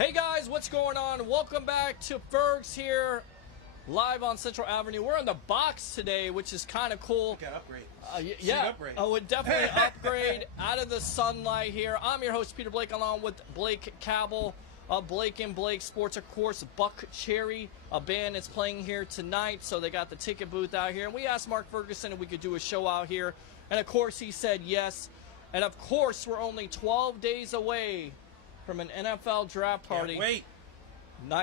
Hey guys, what's going on? Welcome back to Fergs here, live on Central Avenue. We're in the box today, which is kind of cool. Got upgrade. Yeah, upgrade. I would definitely upgrade out of the sunlight here. I'm your host, Peter Blake, along with Blake Cabell of Blake and Blake Sports. Of course, Buck Cherry, a band is playing here tonight, so they got the ticket booth out here. And we asked Mark Ferguson if we could do a show out here, and of course he said yes. And of course, we're only 12 days away from an NFL draft party. Can't wait.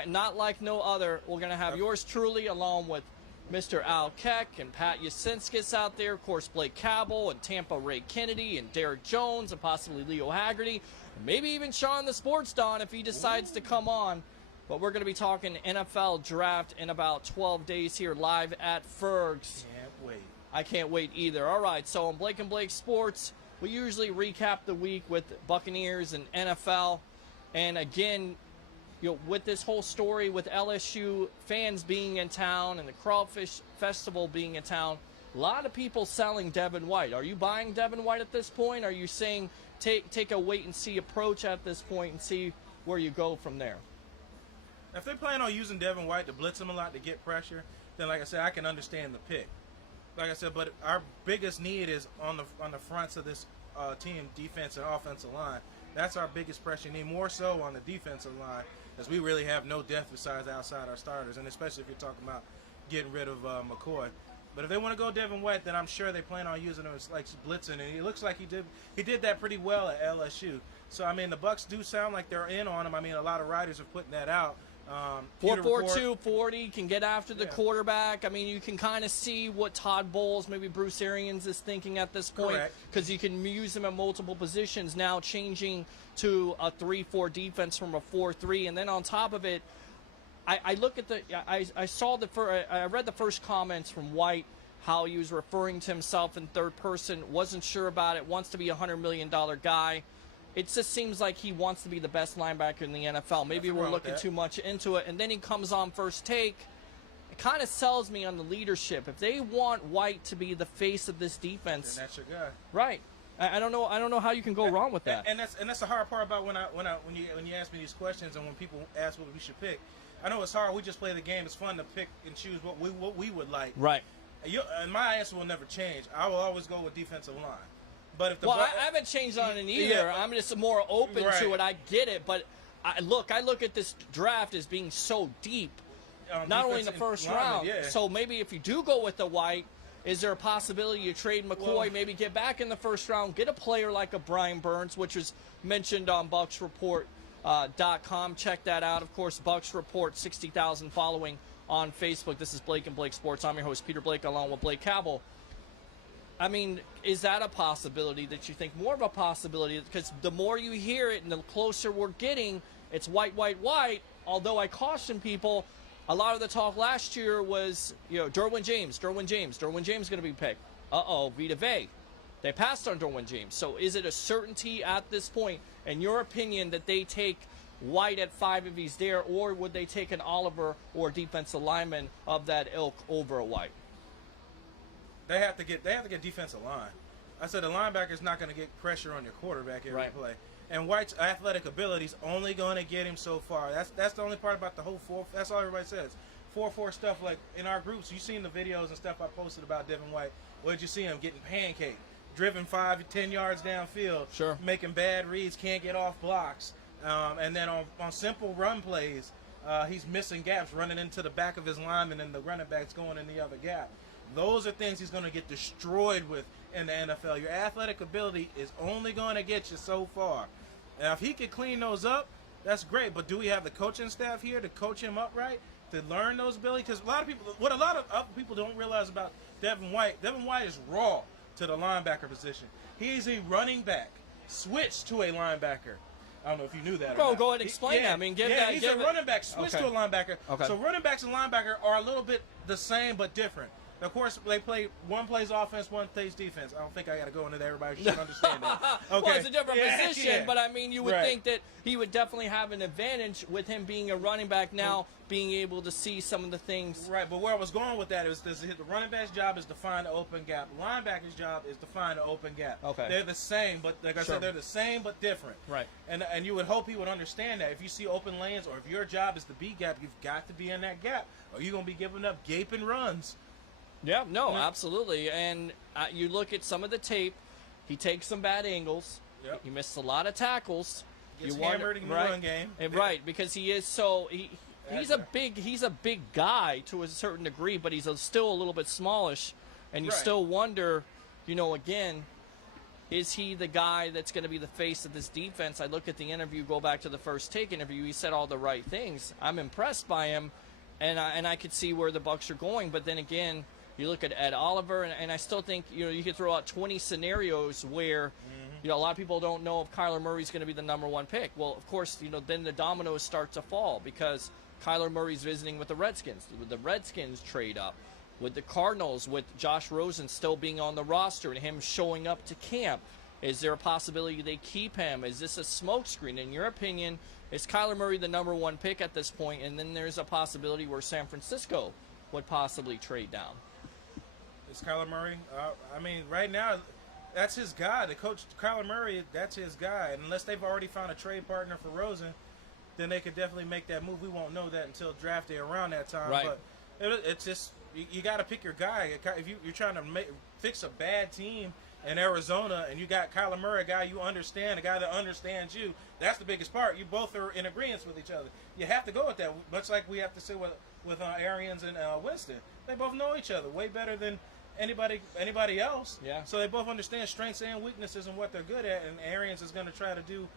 Not like no other. We're going to have yours truly along with Mr. Al Keck and Pat Yasinskis out there. Of course, Blake Cabell and Tampa Ray Kennedy and Derek Jones and possibly Leo Haggerty. And maybe even Sean the Sports Don if he decides to come on. But we're going to be talking NFL draft in about 12 days here live at Fergs. Can't wait. I can't wait either. All right, so on Blake and Blake Sports, we usually recap the week with Buccaneers and NFL. And again, with this whole story with LSU fans being in town and the Crawfish Festival being in town, a lot of people selling Devin White. Are you buying Devin White at this point? Are you saying take a wait-and-see approach at this point and see where you go from there? If they plan on using Devin White to blitz him a lot to get pressure, then like I said, I can understand the pick. Like I said, but our biggest need is on the fronts of this team, defense and offensive line. That's our biggest pressure need, more so on the defensive line, as we really have no depth besides outside our starters, and especially if you're talking about getting rid of McCoy. But if they want to go Devin White, then I'm sure they plan on using him as like blitzing, and he looks like he did that pretty well at LSU. So I mean, the Bucks do sound like they're in on him. I mean, a lot of writers are putting that out. 4.42 40 can get after the quarterback. I mean, you can kind of see what Todd Bowles, maybe Bruce Arians is thinking at this point, because you can use him at multiple positions now, changing to a 3-4 defense from a 4-3, and then on top of it, I look at I read the first comments from White, how he was referring to himself in third person, wasn't sure about it, wants to be a $100 million guy. It just seems like he wants to be the best linebacker in the NFL. Maybe we're looking too much into it. And then he comes on First Take. It kind of sells me on the leadership. If they want White to be the face of this defense, then that's your guy. Right. I don't know how you can go wrong with that. And that's the hard part about when you ask me these questions and when people ask what we should pick. I know it's hard. We just play the game. It's fun to pick and choose what we would like. Right. And my answer will never change. I will always go with defensive line. But if I haven't changed on it either. Yeah, I'm just more open to it. I get it, but I look at this draft as being so deep. Not only in the first round. Yeah. So maybe if you do go with the White, is there a possibility you trade McCoy, maybe get back in the first round, get a player like a Brian Burns, which was mentioned on BucksReport.com. Check that out. Of course, Bucks Report, 60,000 following on Facebook. This is Blake and Blake Sports. I'm your host, Peter Blake, along with Blake Cabell. I mean, is that a possibility that you think more of a possibility? Because the more you hear it and the closer we're getting, it's White. Although I caution people, a lot of the talk last year was, Derwin James going to be picked. Vita Vea. They passed on Derwin James. So is it a certainty at this point, in your opinion, that they take White at 5 if he's there, or would they take an Oliver or defensive lineman of that ilk over a White? They have to get defensive line. I said the linebacker's not going to get pressure on your quarterback every play. And White's athletic ability is only going to get him so far. That's the only part about the whole 4. That's all everybody says. 4-4 stuff, like in our groups, you've seen the videos and stuff I posted about Devin White. What did you see him getting pancaked, driven 5 to 10 yards downfield, making bad reads, can't get off blocks, and then on simple run plays, he's missing gaps, running into the back of his lineman, and the running back's going in the other gap. Those are things he's going to get destroyed with in the NFL. Your athletic ability is only going to get you so far. Now, if he could clean those up, that's great. But do we have the coaching staff here to coach him up right, to learn those abilities? Because a lot of other people don't realize about Devin White is raw to the linebacker position. He's a running back, switched to a linebacker. I don't know if you knew that. Go ahead and explain that. I mean, he's a running back, switched to a linebacker. So running backs and linebacker are a little bit the same but different. Of course, one plays offense, one plays defense. I don't think I got to go into that. Everybody should understand that. Okay. Well, it's a different position, but I mean, you would think that he would definitely have an advantage with him being a running back now, being able to see some of the things. Right, but where I was going with that is the running back's job is to find the open gap. The linebacker's job is to find the open gap. Okay. They're the same, but like I said, they're the same but different. Right. And you would hope he would understand that. If you see open lanes or if your job is the B gap, you've got to be in that gap, or you're going to be giving up gaping runs. Yeah, no, absolutely. And you look at some of the tape, he takes some bad angles. Yep. He missed a lot of tackles. Gets hammered in the run game. Right, because he is so he's a big guy to a certain degree, but he's still a little bit smallish, and you still wonder, again, is he the guy that's going to be the face of this defense? I look at the interview, go back to the first take interview. He said all the right things. I'm impressed by him, and I could see where the Bucs are going. But then again, you look at Ed Oliver, and I still think you could throw out 20 scenarios where a lot of people don't know if Kyler Murray's going to be the #1 pick. Well, of course, then the dominoes start to fall because Kyler Murray's visiting with the Redskins. Would the Redskins trade up? With the Cardinals, with Josh Rosen still being on the roster and him showing up to camp, is there a possibility they keep him? Is this a smokescreen? In your opinion, is Kyler Murray the #1 pick at this point? And then there's a possibility where San Francisco would possibly trade down. Is Kyler Murray? I mean, right now, that's his guy. The coach, Kyler Murray, that's his guy. And unless they've already found a trade partner for Rosen, then they could definitely make that move. We won't know that until draft day around that time. Right. But it's just, you got to pick your guy. If you're trying to fix a bad team in Arizona and you got Kyler Murray, a guy you understand, a guy that understands you, that's the biggest part. You both are in agreement with each other. You have to go with that, much like we have to say with Arians and Winston. They both know each other way better than anybody else. Yeah. So they both understand strengths and weaknesses and what they're good at, and Arians is going to try to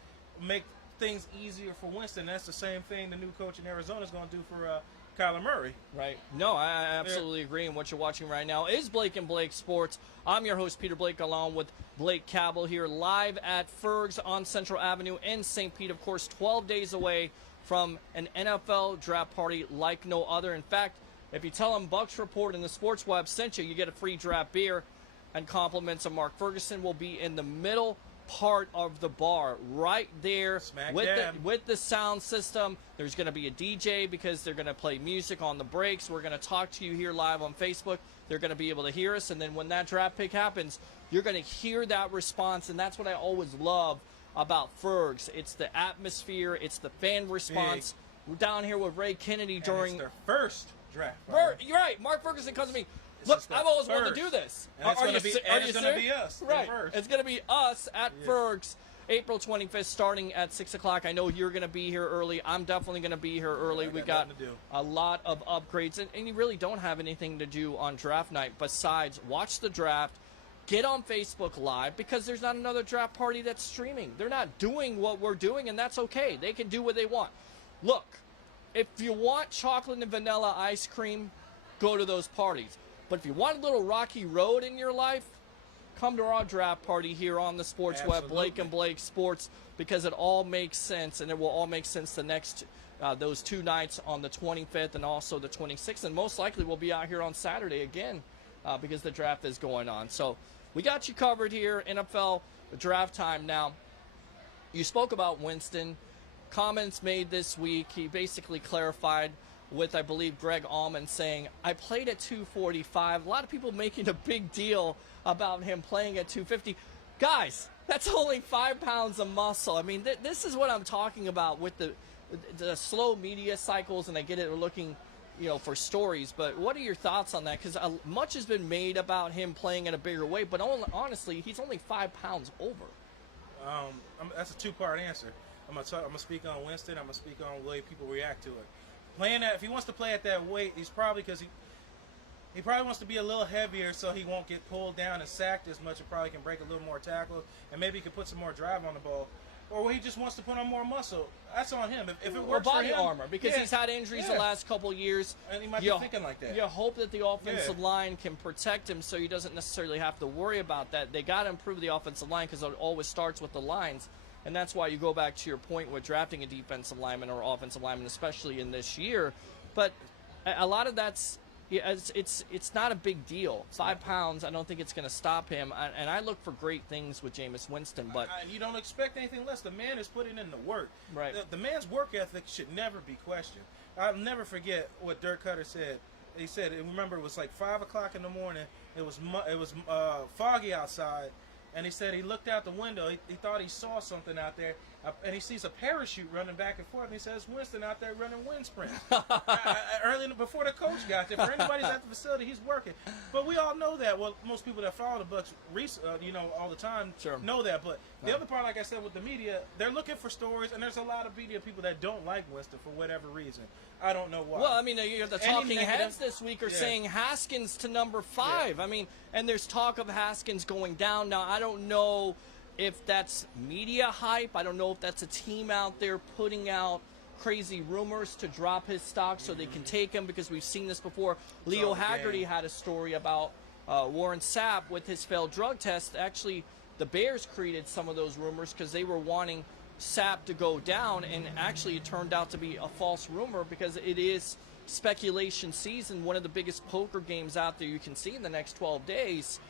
make things easier for Winston. That's the same thing the new coach in Arizona is going to do for Kyler Murray. Right. No, I absolutely agree. And what you're watching right now is Blake and Blake Sports. I'm your host, Peter Blake, along with Blake Cabell here live at Ferg's on Central Avenue in St. Pete. Of course, 12 days away from an NFL draft party like no other. In fact, if you tell them Bucs Report and the Sports Web sent you, you get a free draft beer, and compliments of Mark Ferguson will be in the middle part of the bar right there with the sound system. There's going to be a DJ because they're going to play music on the breaks. We're going to talk to you here live on Facebook. They're going to be able to hear us, and then when that draft pick happens, you're going to hear that response, and that's what I always love about Fergs. It's the atmosphere, it's the fan response. We're down here with Ray Kennedy during their first draft. You're right. Mark Ferguson comes to me. Look, I've always wanted to do this. Are you serious? It's going to be us. Right. It's going to be us at Ferg's, April 25th, starting at 6 o'clock. I know you're going to be here early. I'm definitely going to be here early. We got a lot of upgrades, and you really don't have anything to do on draft night besides watch the draft, get on Facebook Live, because there's not another draft party that's streaming. They're not doing what we're doing, and that's okay. They can do what they want. Look, if you want chocolate and vanilla ice cream, go to those parties. But if you want a little rocky road in your life, come to our draft party here on the Sports Web, Blake and Blake Sports, because it all makes sense, and it will all make sense the next those 2 nights on the 25th and also the 26th, and most likely we'll be out here on Saturday again because the draft is going on. So we got you covered here, NFL draft time. Now, you spoke about Winston. Comments made this week. He basically clarified with, I believe, Greg Allman saying, I played at 245. A lot of people making a big deal about him playing at 250. Guys, that's only 5 pounds of muscle. I mean, this is what I'm talking about with the slow media cycles, and I get it, we're looking, for stories. But what are your thoughts on that? Because much has been made about him playing at a bigger weight, but honestly, he's only 5 pounds over. That's a 2-part answer. I'm gonna speak on Winston. I'm gonna speak on the way people react to it. Playing that, if he wants to play at that weight, he's probably because he probably wants to be a little heavier so he won't get pulled down and sacked as much, and probably can break a little more tackles, and maybe he can put some more drive on the ball. Or he just wants to put on more muscle. That's on him. If it works body for him, armor, because he's had injuries the last couple years. And he might be thinking like that. You hope that the offensive line can protect him so he doesn't necessarily have to worry about that. They got to improve the offensive line because it always starts with the lines. And that's why you go back to your point with drafting a defensive lineman or offensive lineman, especially in this year. But a lot of that's Yeah, it's not a big deal. 5 pounds, I don't think it's going to stop him. And I look for great things with Jameis Winston, but you don't expect anything less. The man is putting in the work. Right. The man's work ethic should never be questioned. I'll never forget what Dirk Cutter said. He said, remember, it was like 5 o'clock in the morning. It was foggy outside. And he said he looked out the window. He thought he saw something out there. And he sees a parachute running back and forth. And he says, Winston out there running wind sprints. Early before the coach got there. For anybody's at the facility, he's working. But we all know that. Well, most people that follow the Bucks, all the time know that. But the other part, like I said, with the media, they're looking for stories. And there's a lot of media people that don't like Winston for whatever reason. I don't know why. Well, I mean, you have the talking heads this week are saying Haskins to number 5. Yeah. I mean, and there's talk of Haskins going down. Now, I don't know if that's media hype. I don't know if that's a team out there putting out crazy rumors to drop his stock so they can take him, because we've seen this before. Leo Haggerty had a story about Warren Sapp with his failed drug test. Actually, the Bears created some of those rumors because they were wanting Sapp to go down, and actually it turned out to be a false rumor because it is speculation season, one of the biggest poker games out there you can see in the next 12 days.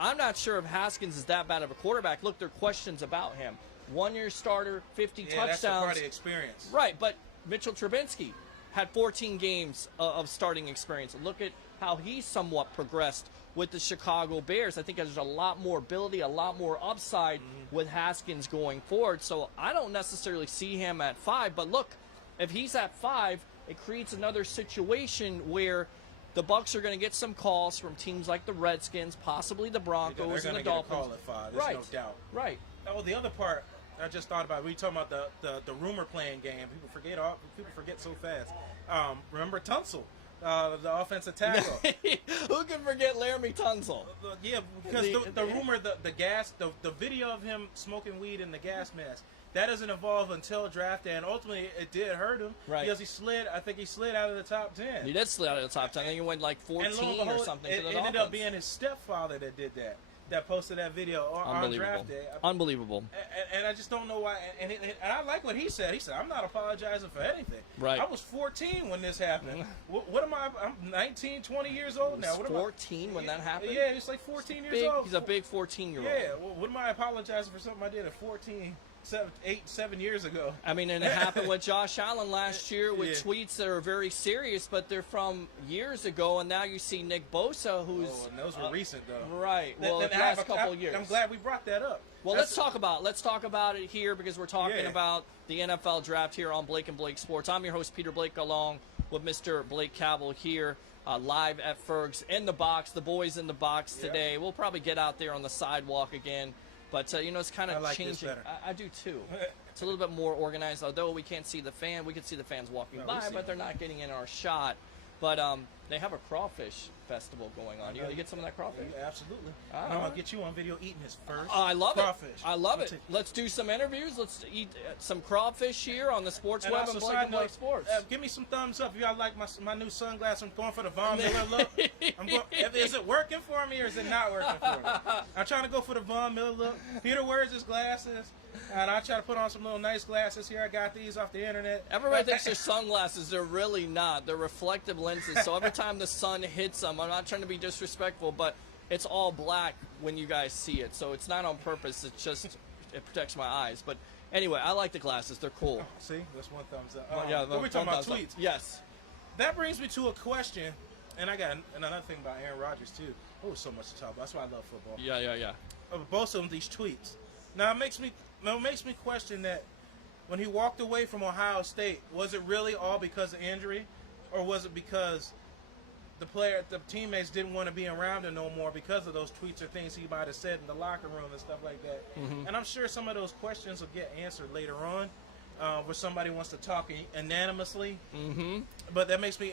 I'm not sure if Haskins is that bad of a quarterback. Look, there are questions about him. 1-year starter, 50 touchdowns. That's a part of experience. Right, but Mitchell Trubisky had 14 games of starting experience. Look at how he somewhat progressed with the Chicago Bears. I think there's a lot more ability, a lot more upside with Haskins going forward. So I don't necessarily see him at 5. But look, if he's at 5, it creates another situation where the Bucks are going to get some calls from teams like the Redskins, possibly the Broncos and the Dolphins. They're going to call at 5. There's no doubt. Right. Oh, the other part I just thought about, we talking about the rumor playing game. People forget so fast. Remember Tunsil, the offensive tackle. Who can forget Laramie Tunsil? Yeah, because the rumor, the video of him smoking weed in the gas mask, that doesn't evolve until draft day, and ultimately it did hurt him because he slid. I think he slid out of the top 10. He did slid out of the top 10. I think he went like 14 or something. It ended up being his stepfather that did that. That posted that video on draft day. Unbelievable. And I just don't know why. And I like what he said. He said, I'm not apologizing for anything. Right. I was 14 when this happened. What am I? I'm 19, 20 years old now. What 14 when that happened? Yeah, he's like 14 years old. He's a big 14-year-old. Yeah. Well, what am I apologizing for something I did at 14? 7 years ago. I mean, and it happened with Josh Allen last year with tweets that are very serious, but they're from years ago, and now you see Nick Bosa, who's... Oh, and those were recent, though. Right. Well, the last couple of years. I'm glad we brought that up. Well, let's talk about it here, because we're talking about the NFL draft here on Blake and Blake Sports. I'm your host, Peter Blake, along with Mr. Blake Cabell here, live at Ferg's in the box, the boys in the box today. We'll probably get out there on the sidewalk again. But, it's kind of changing. I do, too. It's a little bit more organized, although we can't see the fan. We can see the fans walking by, but they're not getting in our shot. But they have a crawfish festival going on. You want to get some of that crawfish? Yeah, absolutely. I'm going to get you on video eating his first I love crawfish. I love it. Let's do some interviews. Let's eat some crawfish here on the Sports Web and Blake and Blake Sports. Give me some thumbs up if y'all like my new sunglasses. I'm going for the Von Miller look. Is it working for me or is it not working for me? I'm trying to go for the Von Miller look. Peter wears his glasses. And I try to put on some little nice glasses here. I got these off the internet. Everybody thinks they're sunglasses. They're really not. They're reflective lenses. So every time the sun hits them, I'm not trying to be disrespectful, but it's all black when you guys see it. So it's not on purpose. It's just, it protects my eyes. But anyway, I like the glasses. They're cool. See? That's one thumbs up. We're talking about tweets. Yes. That brings me to a question. And I got another thing about Aaron Rodgers, too. Oh, so much to talk about. That's why I love football. Yeah. Both of these tweets. Now, it makes me question that when he walked away from Ohio State, was it really all because of injury, or was it because the teammates didn't want to be around him no more because of those tweets or things he might have said in the locker room and stuff like that? And I'm sure some of those questions will get answered later on, where somebody wants to talk anonymously. But that makes me,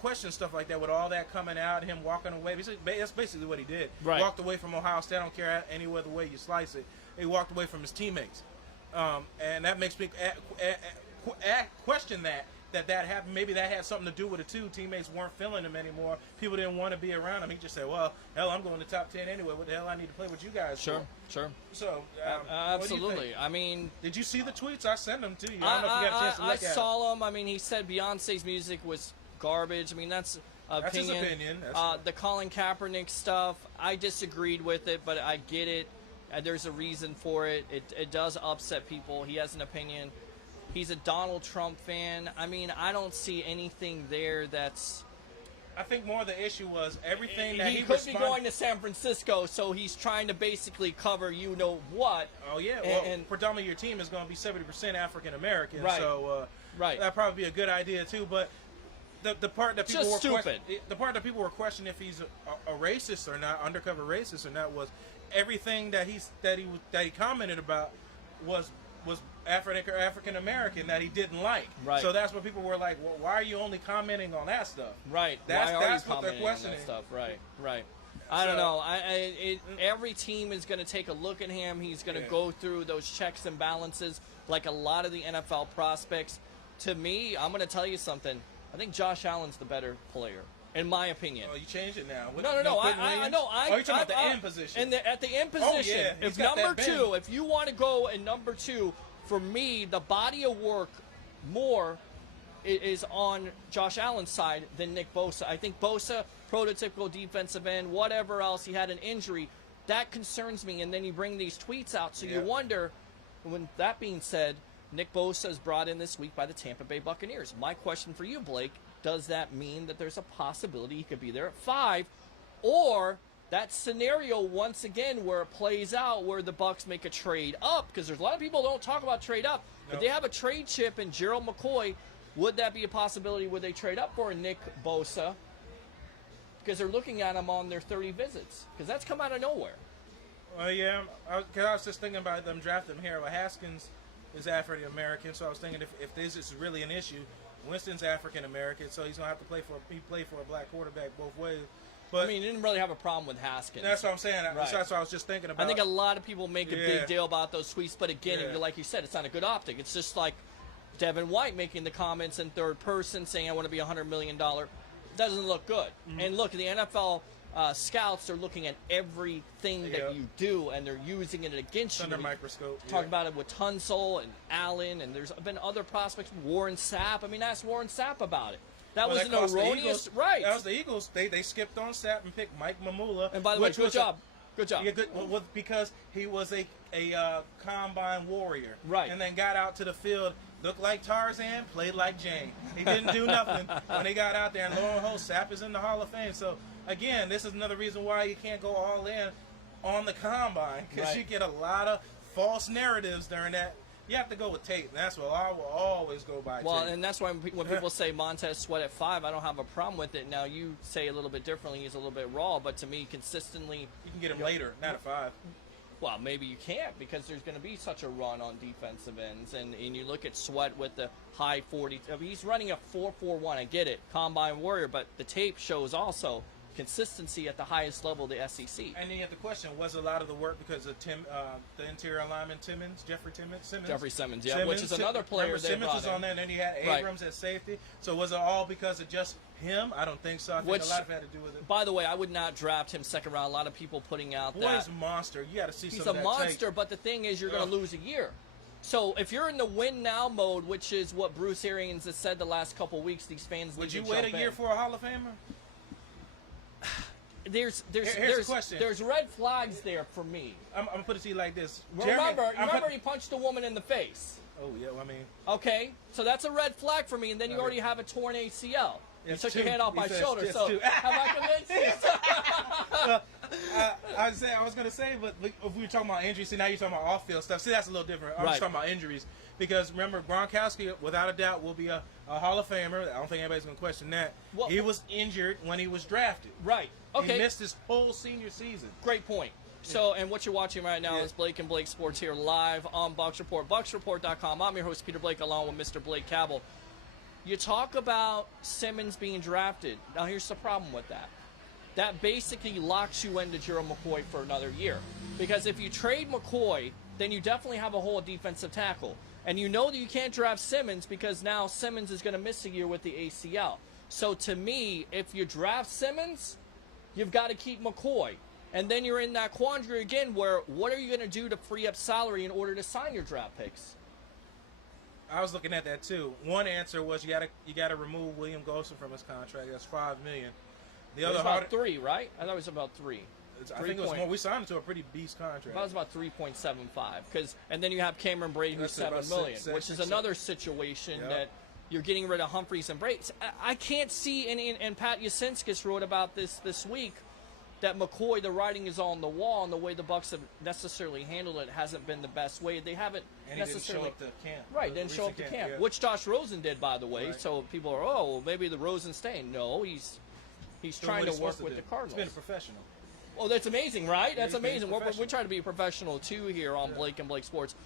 question stuff like that with all that coming out, him walking away. That's basically what he did. Right. Walked away from Ohio State. I don't care any other way you slice it. He walked away from his teammates. And that makes me question that happened. Maybe that had something to do with it, too. Teammates weren't feeling him anymore. People didn't want to be around him. He just said, well, hell, I'm going to top 10 anyway. What the hell I need to play with you guys for? Sure. So, absolutely. I mean... Did you see the tweets? I sent them to you. I don't know if you got a chance to look at I saw them. I mean, he said Beyonce's music was garbage. I mean, that's opinion. That's his opinion. The Colin Kaepernick stuff, I disagreed with it, but I get it. There's a reason for it. It does upset people. He has an opinion. He's a Donald Trump fan. I mean, I don't see anything there that's... I think more the issue was everything that he could be going to San Francisco, so he's trying to basically cover you know what. Oh yeah, and predominantly your team is going to be 70% African American, right. So that'd probably be a good idea too. But the part that people were questioning if he's a racist or not, undercover racist or not, was everything that he commented about was African American that he didn't like. Right. So that's what people were like, well, why are you only commenting on that stuff? Right. That's what they're questioning. On that stuff? Right. I don't know. Every team is going to take a look at him. He's going to go through those checks and balances like a lot of the NFL prospects. To me, I'm going to tell you something. I think Josh Allen's the better player, in my opinion. Oh, you changed it now. No. I know. You're talking about the end position. At the end position, if number two, if you want to go in number two, for me, the body of work more is on Josh Allen's side than Nick Bosa. I think Bosa, prototypical defensive end, whatever else, he had an injury. That concerns me. And then you bring these tweets out, so you wonder, when that being said, Nick Bosa is brought in this week by the Tampa Bay Buccaneers. My question for you, Blake, does that mean that there's a possibility he could be there at 5? Or that scenario, once again, where it plays out, where the Bucs make a trade up, because there's a lot of people who don't talk about trade up, but they have a trade chip in Gerald McCoy. Would that be a possibility? Would they trade up for Nick Bosa? Because they're looking at him on their 30 visits, because that's come out of nowhere. Well, yeah, because I was just thinking about them drafting him here. Well, Haskins is African American, so I was thinking if this is really an issue, Winston's African American, so he's gonna have to play for a black quarterback both ways. But I mean, you didn't really have a problem with Haskins. That's what I'm saying. Right. That's what I was just thinking about. I think a lot of people make a big deal about those tweets, but again, like you said, it's not a good optic. It's just like Devin White making the comments in third person saying, I want to be $100 million. Doesn't look good. Mm-hmm. And look, the NFL scouts are looking at everything that you do, and they're using it against you. Under microscope. Talk about it with Tunsil and Allen, and there's been other prospects. Warren Sapp. I mean, ask Warren Sapp about it. That was an erroneous, right? That was the Eagles. They skipped on Sapp and picked Mike Mamula. And by the way, good job. Good job. Yeah, because he was a combine warrior. Right. And then got out to the field, looked like Tarzan, played like Jane. He didn't do nothing when he got out there. And lo and behold, Sapp is in the Hall of Fame. So, again, this is another reason why you can't go all in on the combine, because you get a lot of false narratives during that. You have to go with tape, and that's what I will always go by. Well, tape. And that's why when people say Montez Sweat at 5, I don't have a problem with it. Now, you say a little bit differently. He's a little bit raw, but to me, consistently... You can get him later, not at 5. Well, maybe you can't, because there's going to be such a run on defensive ends. And you look at Sweat with the high 40... I mean, he's running a 4.41. I get it, combine warrior, but the tape shows also consistency at the highest level of the SEC. And then you have the question, was a lot of the work because of the interior lineman Jeffrey Simmons, which is another player they Simmons brought was in. on there, and then you had Abrams at safety. So was it all because of just him? I don't think so. I think a lot of it had to do with it. By the way, I would not draft him second round. A lot of people putting out that. Boy's a monster. You got to see he's some of that a monster, tape. But the thing is, you're going to lose a year. So if you're in the win now mode, which is what Bruce Arians has said the last couple of weeks, these fans would you wait a year for a Hall of Famer? There's red flags there for me. I'm gonna put it to you like this. Remember he punched a woman in the face. Oh yeah, well, I mean. Okay, so that's a red flag for me, and then you already have a torn ACL. You took your hand off my shoulder, so have I convinced you? I was gonna say, but if we were talking about injuries, see now you're talking about off-field stuff. See, that's a little different. I'm just talking about injuries because remember, Gronkowski, without a doubt, will be a Hall of Famer. I don't think anybody's gonna question that. Well, he was injured when he was drafted. Right. Okay. He missed his whole senior season. Great point. So, and what you're watching right now is Blake and Blake Sports here live on Bucs Report, BucsReport.com. I'm your host, Peter Blake, along with Mr. Blake Cabell. You talk about Simmons being drafted. Now, here's the problem with that. That basically locks you into Gerald McCoy for another year. Because if you trade McCoy, then you definitely have a whole defensive tackle. And you know that you can't draft Simmons because now Simmons is going to miss a year with the ACL. So, to me, if you draft Simmons, you've got to keep McCoy. And then you're in that quandary again where what are you going to do to free up salary in order to sign your draft picks? I was looking at that too. One answer was you gotta remove William Golson from his contract. That's $5 million. The other about 3, right? I thought it was about 3. I think it was more. We signed him to a pretty beast contract. That was about 3.75. And then you have Cameron Brate, who's $7 million, which is another situation that you're getting rid of Humphries and Brate. I can't see, and Pat Yacinskis wrote about this week, that McCoy, the writing is on the wall, and the way the Bucks have necessarily handled it hasn't been the best way. They haven't necessarily didn't show up to camp. Right, didn't show up to camp, which Josh Rosen did, by the way. Right. So people are, well, maybe the Rosen's staying. No, he's trying to work with the Cardinals. He's been a professional. Oh, that's amazing, right? That's amazing. We're trying to be a professional too here on Blake and Blake Sports.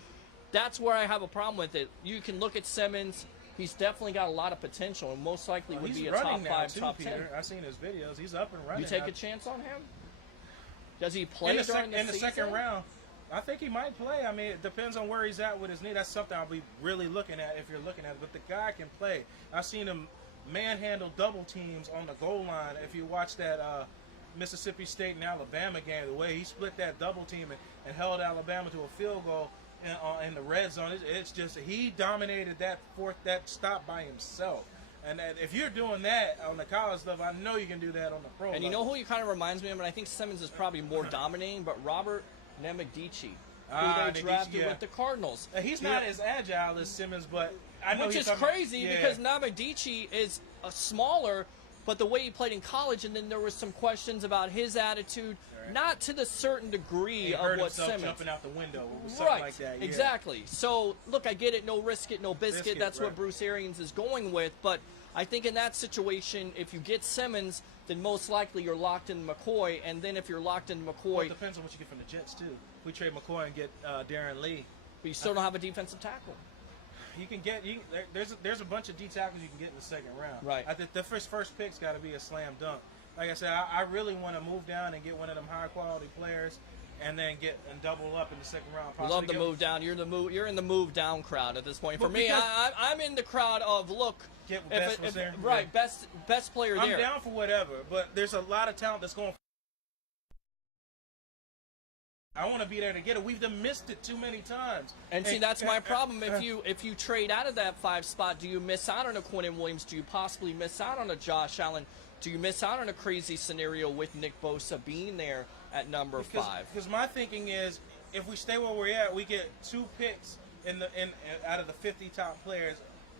That's where I have a problem with it. You can look at Simmons. He's definitely got a lot of potential, and most likely would be a top 5, top 10. I've seen his videos. He's up and running. You take a chance on him? Does he play in the second round? I think he might play. I mean, it depends on where he's at with his knee. That's something I'll be really looking at if you're looking at it. But the guy can play. I've seen him manhandle double teams on the goal line. If you watch that Mississippi State and Alabama game, the way he split that double team and held Alabama to a field goal in the red zone, it's just he dominated that stop by himself. And if you're doing that on the college level, I know you can do that on the pro level. And you know who he kind of reminds me of, and I think Simmons is probably more dominating, but Robert Nemedici, who they drafted with the Cardinals. He's not as agile as Simmons, but I know which is crazy because Nemedici is smaller, but the way he played in college, and then there was some questions about his attitude, not to the certain degree of what Simmons. Jumping out the window or something like that. Yeah. Exactly. So, look, I get it. No risk it, no biscuit. That's what Bruce Arians is going with. But I think in that situation, if you get Simmons, then most likely you're locked in McCoy. And then if you're locked in McCoy. Well, it depends on what you get from the Jets, too. If we trade McCoy and get Darren Lee. But you still don't have a defensive tackle. You can get there's a bunch of D tackles you can get in the second round. Right. I think the first pick's got to be a slam dunk. Like I said, I really want to move down and get one of them high quality players, and then double up in the second round. You love to move down. You're in the move down crowd at this point. For me, I'm in the crowd of get best there. Right, best player there. I'm down for whatever, but there's a lot of talent that's going. I want to be there to get it. We've missed it too many times. And see, that's my problem. If you trade out of that 5 spot, do you miss out on a Quinnen Williams? Do you possibly miss out on a Josh Allen? Do you miss out on a crazy scenario with Nick Bosa being there at number 5? Because my thinking is, if we stay where we're at, we get 2 picks out of the 50 top players.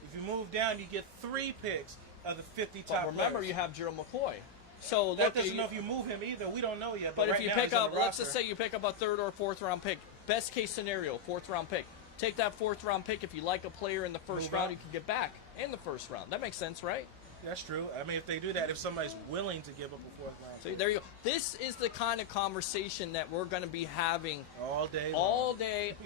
If you move down, you get 3 picks of the 50 top players. Remember, you have Gerald McCoy. So that doesn't know if you move him either. We don't know yet. But if you pick up, let's just say you pick up a 3rd or 4th round pick. Best case scenario, 4th round pick. Take that 4th round pick. If you like a player in the first round, you can get back in the first round. That makes sense, right? That's true. I mean, if they do that, if somebody's willing to give up a 4th round. So there you go. This is the kind of conversation that we're going to be having all day,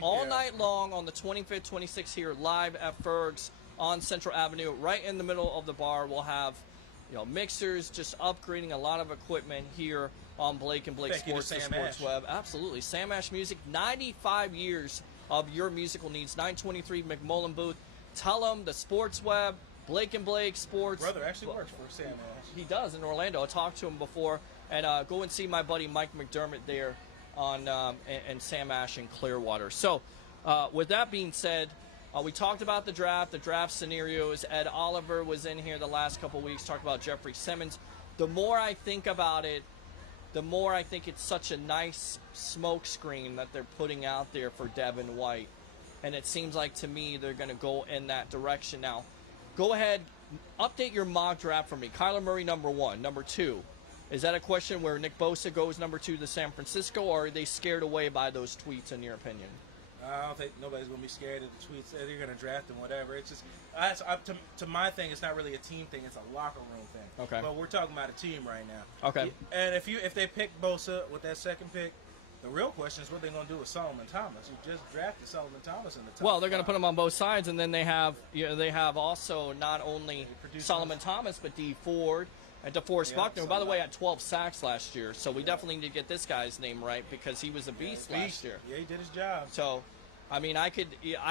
all night long on the 25th, 26th here live at Ferg's on Central Avenue, right in the middle of the bar. We'll have mixers, just upgrading a lot of equipment here on Blake and Blake Sports, the Sports Web. Absolutely. Sam Ash Music, 95 years of your musical needs. 923 McMullen Booth. Tell them the Sports Web, Blake and Blake Sports. Brother actually works for Sam Ash. He does in Orlando. I talked to him before. And go and see my buddy Mike McDermott there on and Sam Ash in Clearwater. So with that being said, we talked about the draft scenarios. Ed Oliver was in here the last couple weeks, talked about Jeffrey Simmons. The more I think about it, the more I think it's such a nice smokescreen that they're putting out there for Devin White. And it seems like to me they're going to go in that direction. Now, go ahead, update your mock draft for me. Kyler Murray, number 1. Number 2, is that a question where Nick Bosa goes number 2 to San Francisco, or are they scared away by those tweets, in your opinion? I don't think nobody's going to be scared of the tweets. They're going to draft him, whatever. It's just, to my thing, it's not really a team thing. It's a locker room thing. Okay. But we're talking about a team right now. Okay. And if they pick Bosa with that second pick, the real question is what they're going to do with Solomon Thomas. You just drafted Solomon Thomas in the top. Well, they're going to put him on both sides, and then they have also not only Solomon Thomas, but Dee Ford and DeForest Buckner, who, by the way, had 12 sacks last year. So we definitely need to get this guy's name right because he was a beast last year. Yeah, he did his job. So, I mean, I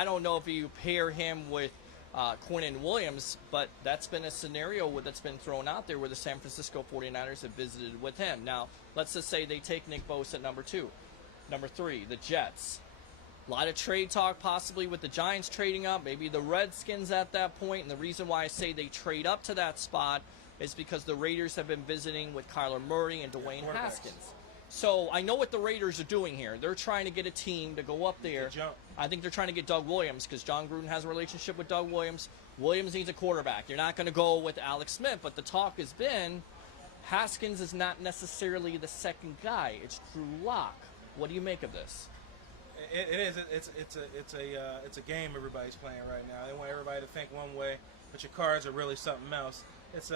don't know if you pair him with Quinnen Williams, but that's been a scenario that's been thrown out there where the San Francisco 49ers have visited with him. Now, let's just say they take Nick Bosa at number 2. Number 3, the Jets. A lot of trade talk possibly with the Giants trading up, maybe the Redskins at that point. And the reason why I say they trade up to that spot is because the Raiders have been visiting with Kyler Murray and Dwayne Haskins. So I know what the Raiders are doing here. They're trying to get a team to go up there. I think they're trying to get Doug Williams because John Gruden has a relationship with Doug Williams. Williams needs a quarterback. You're not going to go with Alex Smith, but the talk has been Haskins is not necessarily the second guy. It's Drew Lock. What do you make of this? It is. It's a game everybody's playing right now. They want everybody to think one way, but your cards are really something else. It's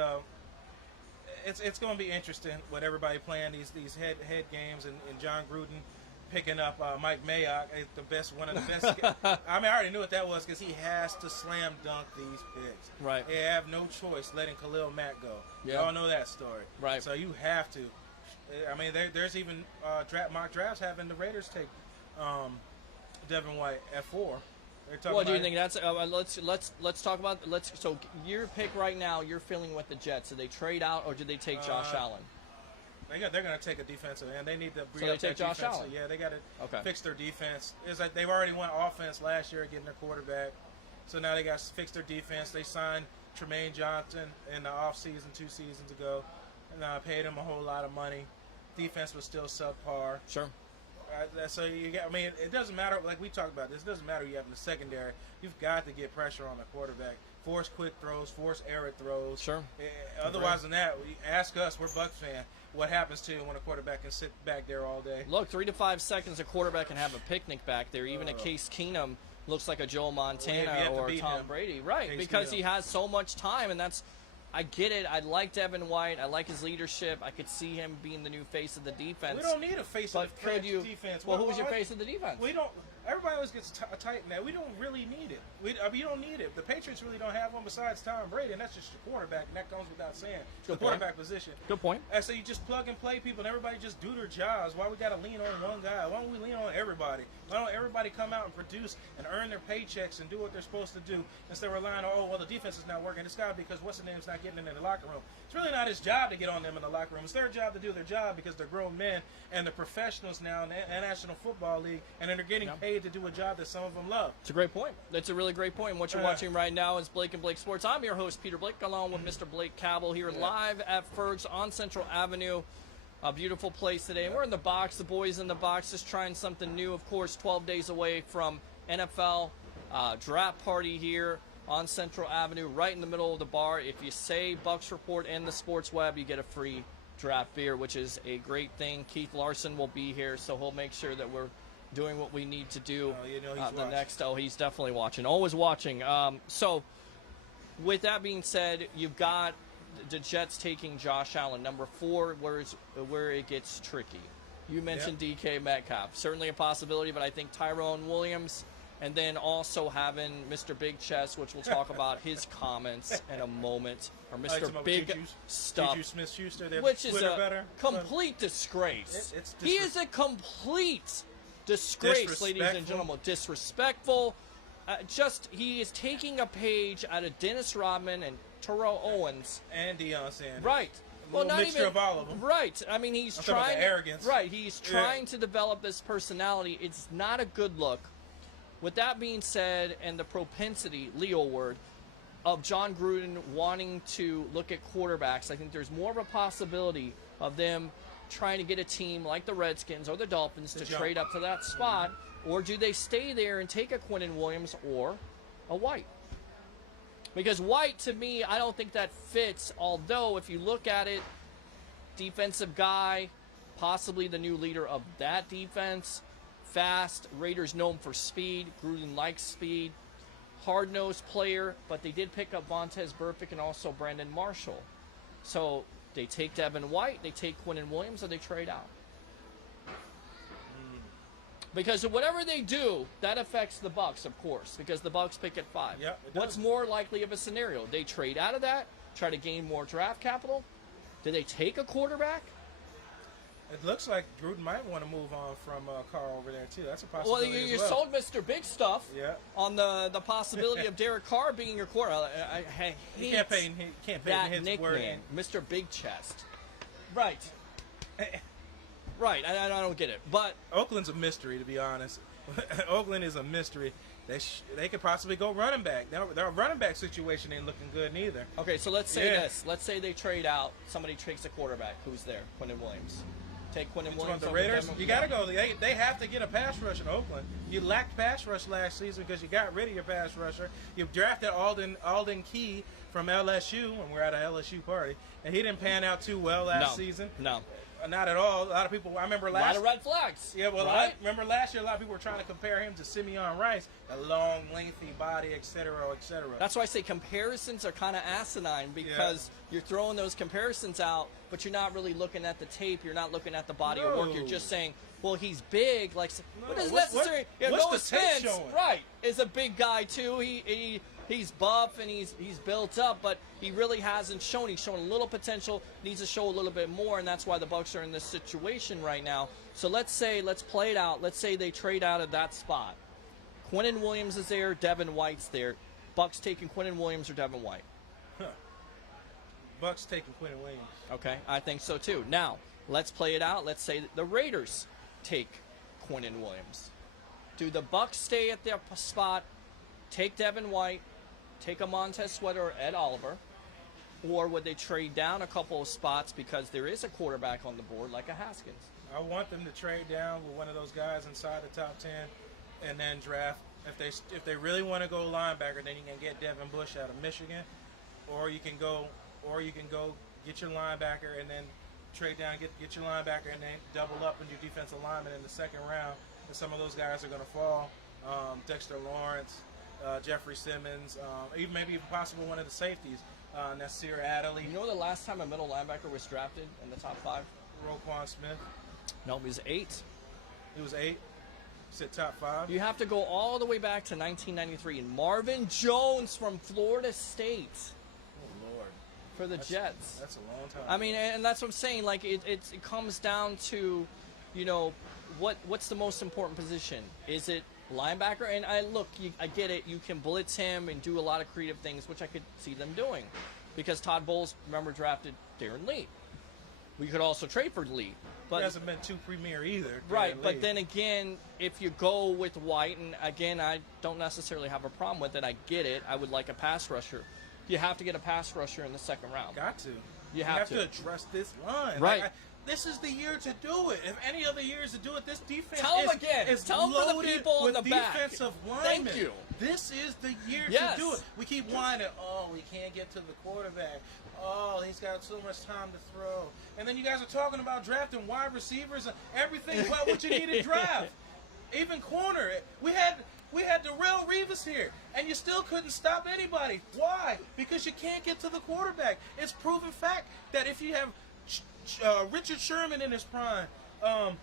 going to be interesting with everybody playing these head games and John Gruden picking up Mike Mayock, one of the best. I mean, I already knew what that was because he has to slam dunk these picks. Right. They have no choice letting Khalil Mack go. Yeah. You all know that story. Right. So you have to. I mean, there's even mock drafts having the Raiders take Devin White at 4. What do you think? That's let's talk about so your pick right now. You're feeling with the Jets. Do they trade out or do they take Josh Allen? They're going to take a defensive end. They need to so they take Josh Allen. Yeah, they got to fix their defense. It's like they've already won offense last year getting their quarterback. So now they got to fix their defense. They signed Tremaine Johnson in the offseason 2 seasons ago and paid him a whole lot of money. Defense was still subpar. Sure. So you get. I mean, it doesn't matter. Like we talked about this, it doesn't matter who you have in the secondary. You've got to get pressure on the quarterback. Force quick throws. Force errant throws. Sure. Otherwise than that, ask us. We're Bucs fan. What happens to you when a quarterback can sit back there all day? Look, 3 to 5 seconds, a quarterback can have a picnic back there. Even a Case Keenum looks like a Joe Montana or Tom Brady, right? Because he has so much time, and that's. I get it. I like Devin White. I like his leadership. I could see him being the new face of the defense. We don't need a face of the defense. Well, who's your face of the defense? We don't. Everybody always gets tight in that. We don't really need it. You don't need it. The Patriots really don't have one besides Tom Brady, and that's just your quarterback, and that goes without saying. The quarterback position. Good point. And so you just plug and play people, and everybody just do their jobs. Why we got to lean on one guy? Why don't we lean on everybody? Why don't everybody come out and produce and earn their paychecks and do what they're supposed to do instead of relying on, the defense is not working. It's got to be because what's the name's not getting in the locker room. It's really not his job to get on them in the locker room. It's their job to do their job because they're grown men and they're professionals now in the National Football League, and they're getting paid to do a job that some of them love. It's a great point. That's a really great point. And what you're watching right now is Blake and Blake Sports. I'm your host, Peter Blake, along with Mr. Blake Cabell here live at Ferg's on Central Avenue. A beautiful place today. And we're in the box, the boys in the box, just trying something new. Of course, 12 days away from NFL draft party here on Central Avenue, right in the middle of the bar. If you say Bucs Report and the Sports Web, you get a free draft beer, which is a great thing. Keith Larson will be here, so he'll make sure that we're doing what we need to do he's definitely watching, always watching. So with that being said, you've got the Jets taking Josh Allen, number 4, where it gets tricky. You mentioned DK Metcalf, certainly a possibility, but I think Tyrone Williams, and then also having Mr. Big Chest, which we'll talk about his comments in a moment, or Mr. Big Stuff, Juju Smith-Schuster, which is a complete disgrace. He is a complete disgrace, ladies and gentlemen. Disrespectful. He is taking a page out of Dennis Rodman and Terrell Owens and Deion Sanders. Right. Well, not mixture of all of them. Right. I mean, he's trying. Arrogance. Right. He's trying to develop this personality. It's not a good look. With that being said, and the propensity, Leo word, of John Gruden wanting to look at quarterbacks, I think there's more of a possibility of them trying to get a team like the Redskins or the Dolphins to trade up to that spot, or do they stay there and take a Quinnen Williams or a White? Because White, to me, I don't think that fits, although if you look at it, defensive guy, possibly the new leader of that defense, fast, Raiders known for speed, Gruden likes speed, hard-nosed player, but they did pick up Vontaze Burfict and also Brandon Marshall. So they take Devin White, they take Quinnen Williams, or they trade out. Because whatever they do, that affects the Bucs, of course, because the Bucs pick at 5. Yeah, what's more likely of a scenario? They trade out of that, try to gain more draft capital? Do they take a quarterback? It looks like Gruden might want to move on from Carr over there, too. That's a possibility. Well, you sold Mr. Big Stuff on the possibility of Derek Carr being your quarterback. I hate that nickname, Mr. Big Chest. Right. Right, I don't get it. But Oakland's a mystery, to be honest. Oakland is a mystery. They could possibly go running back. Their running back situation ain't looking good neither. Okay, so let's say this. Let's say they trade out. Somebody takes a quarterback. Who's there? Quinnen Williams. Take Quinnen Williams. The Raiders. You got to go. They have to get a pass rush in Oakland. You lacked pass rush last season because you got rid of your pass rusher. You drafted Alden Key from LSU, and we're at an LSU party, and he didn't pan out too well last season. No. Not at all. A lot of people. I remember last. A lot of red flags. Yeah, well, right? I remember last year a lot of people were trying to compare him to Simeon Rice, a long, lengthy body, et cetera, et cetera. That's why I say comparisons are kind of asinine because you're throwing those comparisons out, but you're not really looking at the tape. You're not looking at the body of work. You're just saying, well, he's big. Like, what is necessary? Noah Spence, right, is a big guy too. He's buff and he's built up, but he really hasn't shown. He's shown a little potential, needs to show a little bit more, and that's why the Bucs are in this situation right now. So let's play it out. Let's say they trade out of that spot. Quinnen Williams is there, Devin White's there. Bucs taking Quinnen Williams or Devin White? Bucs taking Quinnen Williams. Okay, I think so too. Now, let's play it out. Let's say the Raiders take Quinnen Williams. Do the Bucs stay at their spot, take Devin White, take a Montez Sweat or Ed Oliver, or would they trade down a couple of spots because there is a quarterback on the board like a Haskins? I want them to trade down with one of those guys inside the top 10 and then draft. If they really want to go linebacker, then you can get Devin Bush out of Michigan, or you can go get your linebacker and then trade down, get your linebacker and then double up and do defensive lineman in the second round. And some of those guys are going to fall. Dexter Lawrence, Jeffrey Simmons, even possible one of the safeties, Nasir Adderley. You know the last time a middle linebacker was drafted in the top 5? Roquan Smith. No, he was 8. He was 8. You said top 5? You have to go all the way back to 1993. And Marvin Jones from Florida State. Oh, Lord. For the Jets. That's a long time. I mean, and that's what I'm saying. Like, it comes down to, what's the most important position? Is it linebacker? And I get it. You can blitz him and do a lot of creative things, which I could see them doing. Because Todd Bowles, remember, drafted Darren Lee. We could also trade for Lee. But he hasn't been too premier either. Right, but then again, if you go with White, and again, I don't necessarily have a problem with it. I get it. I would like a pass rusher. You have to get a pass rusher in the second round. Got to. You have to address this line. Right. This is the year to do it. If any other years to do it, this defense is Tell them for the people in the back. Defensive linemen. Thank you. This is the year to do it. We keep whining, we can't get to the quarterback. Oh, he's got so much time to throw. And then you guys are talking about drafting wide receivers and everything but what you need to draft. Even corner. We had Darrelle Revis here, and you still couldn't stop anybody. Why? Because you can't get to the quarterback. It's proven fact that if you have Richard Sherman in his prime, Darrelle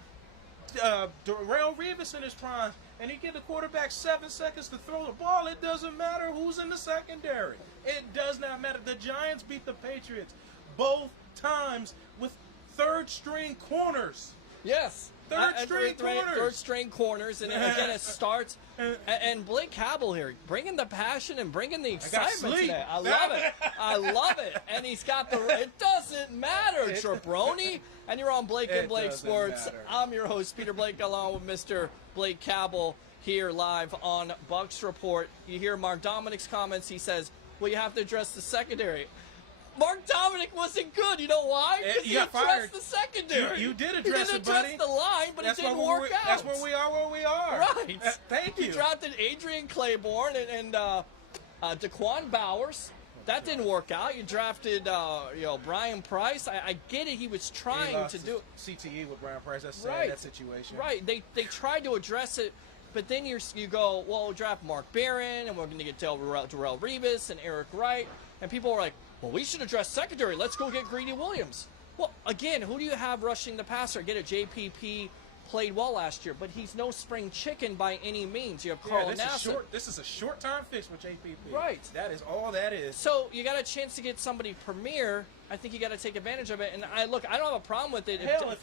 Revis in his prime, and he give the quarterback 7 seconds to throw the ball, it doesn't matter who's in the secondary. It does not matter. The Giants beat the Patriots both times with third-string corners. Yes. Third-string corners, and again, it starts. And Blake Cabell here, bringing the passion and bringing the excitement today. I love it. I love it. And he's got it doesn't matter, Jabroni. And you're on Blake and Blake Sports. Matter. I'm your host, Peter Blake, along with Mr. Blake Cabell here live on Bucs Report. You hear Mark Dominic's comments. He says, well, you have to address the secondary. Mark Dominic wasn't good. You know why? Because he addressed the secondary. You did address it, buddy. He didn't address the line, but it didn't work out. That's where we are. Right. Thank you. He drafted Adrian Claiborne and Daquan Bowers. That didn't work out. You drafted Brian Price. I get it. He was trying to do CTE with Brian Price. That's sad, that situation. Right. They tried to address it, but then you go, well, we'll draft Mark Barron, and we're going to get Darrelle Revis and Eric Wright. And people are like, well, we should address secondary. Let's go get Greedy Williams. Well, again, who do you have rushing the passer? Get it, JPP played well last year, but he's no spring chicken by any means. You have Carl Nassib. This is a short-time fix with JPP. Right. That is all that is. So you got a chance to get somebody premier. I think you got to take advantage of it. And I don't have a problem with it. Hell, if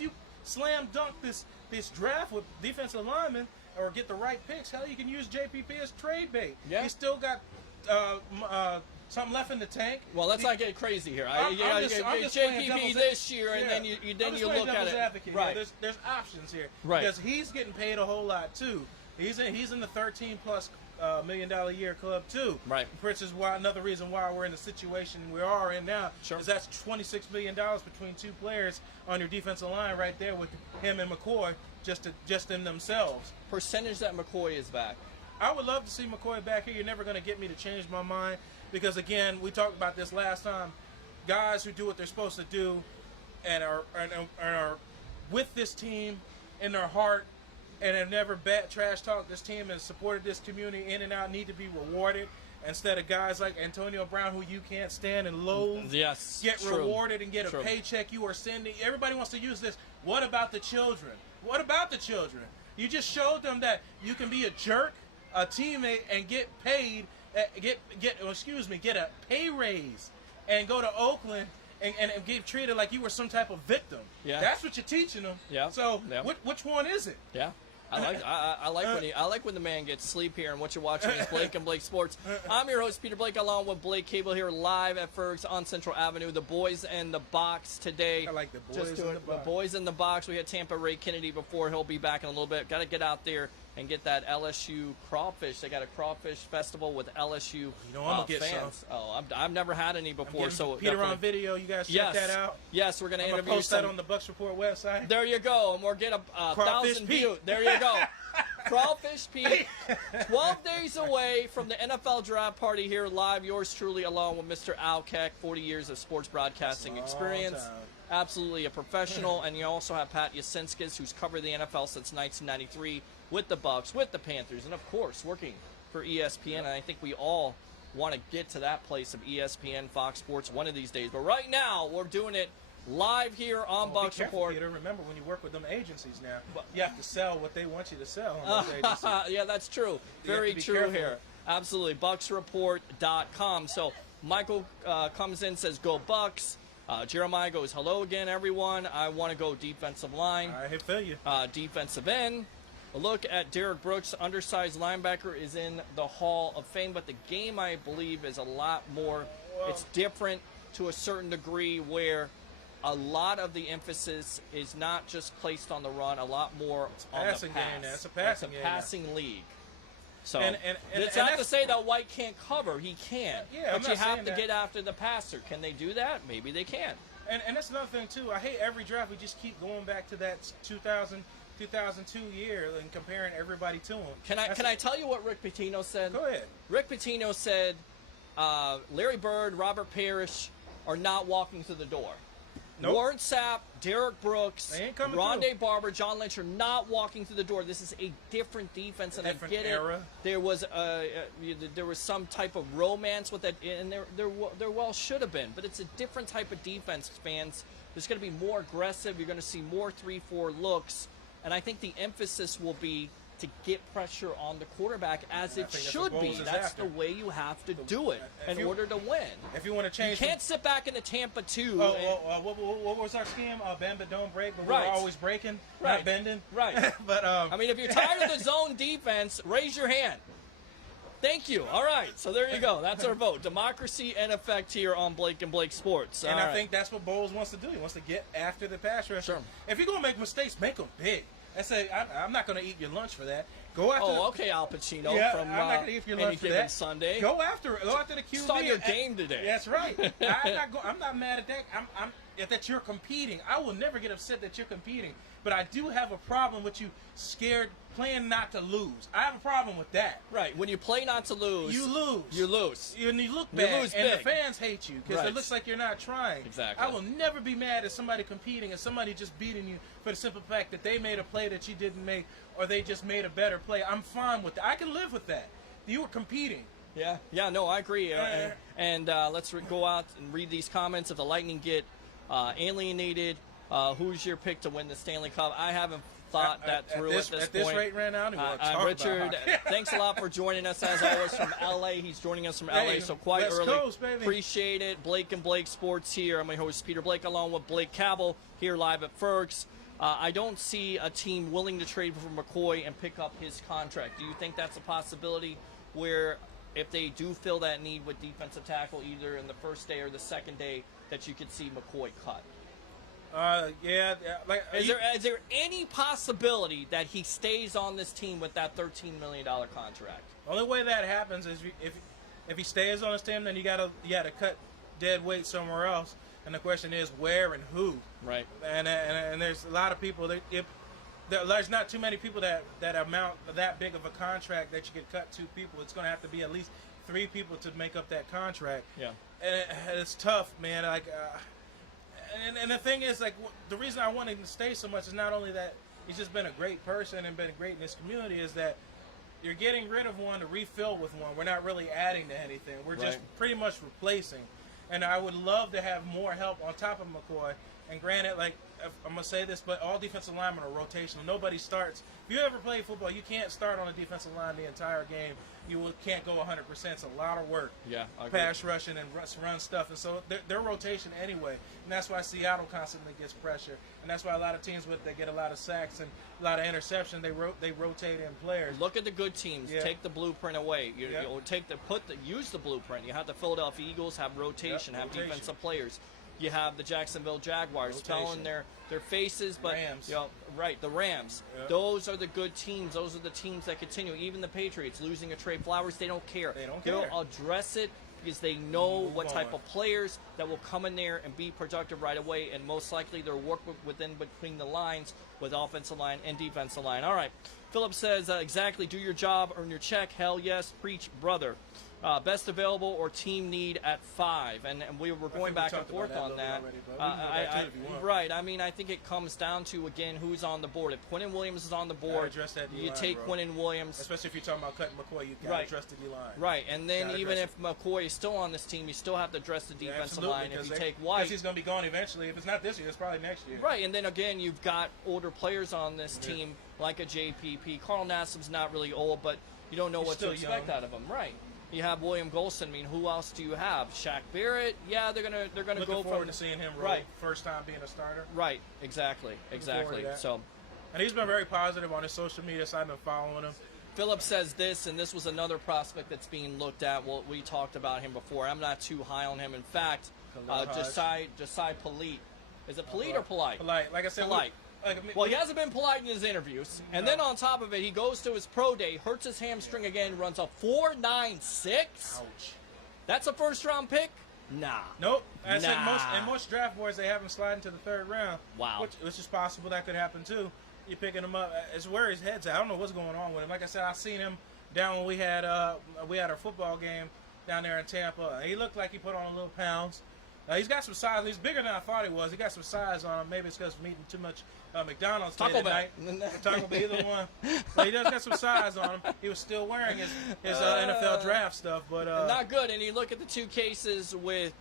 you slam dunk this draft with defensive linemen or get the right picks, hell, you can use JPP as trade bait. Yeah. He's still got something left in the tank. Well, let's not get crazy here. I'm just JPP this year, and then you look at it. Advocate. Right. There's options here. Right. Because he's getting paid a whole lot too. He's in the 13+ million a year club too. Right. Which is another reason why we're in the situation we are in now. Sure. Is that's $26 million between two players on your defensive line right there with him and McCoy just in themselves. Percentage that McCoy is back. I would love to see McCoy back here. You're never going to get me to change my mind because, again, we talked about this last time. Guys who do what they're supposed to do and are with this team in their heart and have never trash talked this team and supported this community in and out need to be rewarded instead of guys like Antonio Brown who you can't stand and loathe. Yes, get rewarded and get a paycheck you are sending. Everybody wants to use this. What about the children? What about the children? You just showed them that you can be a jerk, a teammate, and get paid, get a pay raise, and go to Oakland and get treated like you were some type of victim. Yeah, that's what you're teaching them. Yeah. So which one is it? Yeah. I like when the man gets sleep here, and what you're watching is Blake and Blake Sports. I'm your host Peter Blake, along with Blake Cable here live at Ferg's on Central Avenue. The boys in the box today. I like the boys in the box. The boys in the box. We had Tampa Ray Kennedy before. He'll be back in a little bit. Got to get out there and get that LSU crawfish. They got a crawfish festival with LSU I'm gonna get fans. some. Oh, I've never had any before. So Peter on video. You guys check that out. Yes, we're gonna interview. Post that on the Bucks Report website. There you go, and we'll get a 1,000 views. There you go. Crawfish Pete, 12 days away from the NFL draft party here live. Yours truly, along with Mr. Al Keck, 40 years of sports broadcasting experience. Absolutely a professional. And you also have Pat Yasinskis, who's covered the NFL since 1993 with the Bucks, with the Panthers, and, of course, working for ESPN. And I think we all want to get to that place of ESPN, Fox Sports one of these days. But right now, we're doing it live here on Bucks Report. Peter, remember when you work with them agencies now, you have to sell what they want you to sell on those agencies. Yeah, that's true. Very true here. Absolutely. BucksReport.com. So Michael comes in, says, go Bucks. Jeremiah goes, hello again, everyone. I want to go defensive line. I feel you. Defensive end. A look at Derek Brooks, undersized linebacker, is in the Hall of Fame, but the game, I believe, is a lot more, it's different to a certain degree where a lot of the emphasis is not just placed on the run, a lot more on the pass. It's a passing game. It's a passing league. So it's not to say that White can't cover. He can. Yeah, but you have to get after the passer. Can they do that? Maybe they can. And that's another thing, too. I hate every draft. We just keep going back to that 2002 year and comparing everybody to him. Can I tell you what Rick Pitino said? Go ahead. Rick Pitino said Larry Bird, Robert Parrish are not walking through the door. Nope. Warren Sapp, Derek Brooks, Rondé Barber, John Lynch are not walking through the door. This is a different defense, and I get era. it. There was some type of romance with that, and there well should have been. But it's a different type of defense, fans. There's going to be more aggressive. You're going to see more 3-4 looks, and I think the emphasis will be to get pressure on the quarterback as it should be. That's the way you have to do it in order to win. If you want to change, you can't sit back in the Tampa 2. What was our scheme? Bend but don't break, but we're always breaking, not bending. Right. But I mean, if you're tired of the zone defense, raise your hand. Thank you. All right. So there you go. That's our vote. Democracy in effect here on Blake and Blake Sports. And I think that's what Bowles wants to do. He wants to get after the pass rush. Sure. If you're going to make mistakes, make them big. I say, I'm not going to eat your lunch for that. Go after. Okay, Al Pacino from I'm not going to eat your lunch for that. Sunday. Go after the QB. Start your game today. That's right. I'm not mad at that. I'm that you're competing. I will never get upset that you're competing. But I do have a problem with you playing not to lose. I have a problem with that. Right. When you play not to lose, you lose. You lose. And you look bad. You lose and big. The fans hate you because it looks like you're not trying. Exactly. I will never be mad at somebody competing and somebody just beating you for the simple fact that they made a play that you didn't make or they just made a better play. I'm fine with that. I can live with that. You were competing. Yeah, no, I agree. And let's go out and read these comments. If the Lightning get alienated, who's your pick to win the Stanley Cup? I haven't thought that through at this point. At this rate right now, Richard, thanks a lot for joining us, as always, from L.A. He's joining us from L.A., so quite West early. Coast, baby. Appreciate it. Blake and Blake Sports here. I'm my host, Peter Blake, along with Blake Cabell, here live at Ferg's. I don't see a team willing to trade for McCoy and pick up his contract. Do you think that's a possibility where if they do fill that need with defensive tackle, either in the first day or the second day, that you could see McCoy cut. Is there any possibility that he stays on this team with that $13 million contract? Only way that happens is if he stays on his team, then you gotta cut dead weight somewhere else. And the question is where and who. Right. And there's a lot of people there's not too many people that amount that big of a contract that you could cut 2 people. It's going to have to be at least 3 people to make up that contract. Yeah. And it's tough, man. Like. And the thing is, like, the reason I want him to stay so much is not only that he's just been a great person and been great in this community, is that you're getting rid of one to refill with one. We're not really adding to anything. We're just pretty much replacing. And I would love to have more help on top of McCoy. And granted, like, I'm going to say this, but all defensive linemen are rotational. Nobody starts. If you ever play football, you can't start on a defensive line the entire game. You can't go 100%. It's a lot of work. Yeah, I agree. Pass rushing and run stuff. And so they're rotation anyway. And that's why Seattle constantly gets pressure. And that's why a lot of teams, they get a lot of sacks and a lot of interception. They rotate in players. Look at the good teams. Yeah. Take the blueprint away. Use the blueprint. You have the Philadelphia Eagles have rotation, have defensive players. You have the Jacksonville Jaguars telling their faces, but Rams. The Rams. Yep. Those are the good teams. Those are the teams that continue. Even the Patriots losing a Trey Flowers, they don't care. They'll address it because they know what type of players that will come in there and be productive right away, and most likely they'll work within between the lines with offensive line and defensive line. All right. Philip says, exactly, do your job, earn your check. Hell yes, preach, brother. Best available or team need at 5, and we were going back and forth on that. Right. I mean, I think it comes down to, again, who's on the board. If Quinnen Williams is on the board, you take Quinnen Williams. Especially if you're talking about cutting McCoy, you got to address the D-line. Right, and then even if McCoy is still on this team, you still have to address the defensive line. If you take White, because he's going to be gone eventually. If it's not this year, it's probably next year. Right, and then again, you've got older players on this team like a JPP. Carl Nassib's not really old, but you don't know what to expect out of him. Right. You have William Golston. I mean, who else do you have? Shaq Barrett. Yeah, they're gonna go Looking forward to seeing him first time being a starter. Right. Exactly. So, and he's been very positive on his social media, so I've been following him. Philip says this, and this was another prospect that's being looked at. Well, we talked about him before. I'm not too high on him. In fact, Josiah Polite. Is it Polite or Polite? Polite. Like I said, Polite. Well, he hasn't been polite in his interviews. And then on top of it, he goes to his pro day, hurts his hamstring again, runs a 4.96. Ouch. That's a first-round pick? Nah. Nope. I said most draft boards, they have him sliding to the 3rd round. Wow. Which is possible that could happen, too. You're picking him up. It's where his head's at. I don't know what's going on with him. Like I said, I seen him down when we had our football game down there in Tampa. He looked like he put on a little pounds. He's got some size. He's bigger than I thought he was. He got some size on him. Maybe it's because of eating too much McDonald's Taco Bell. Taco Bell, either one. But he does got some size on him. He was still wearing his NFL draft stuff, but not good. And you look at the 2 cases with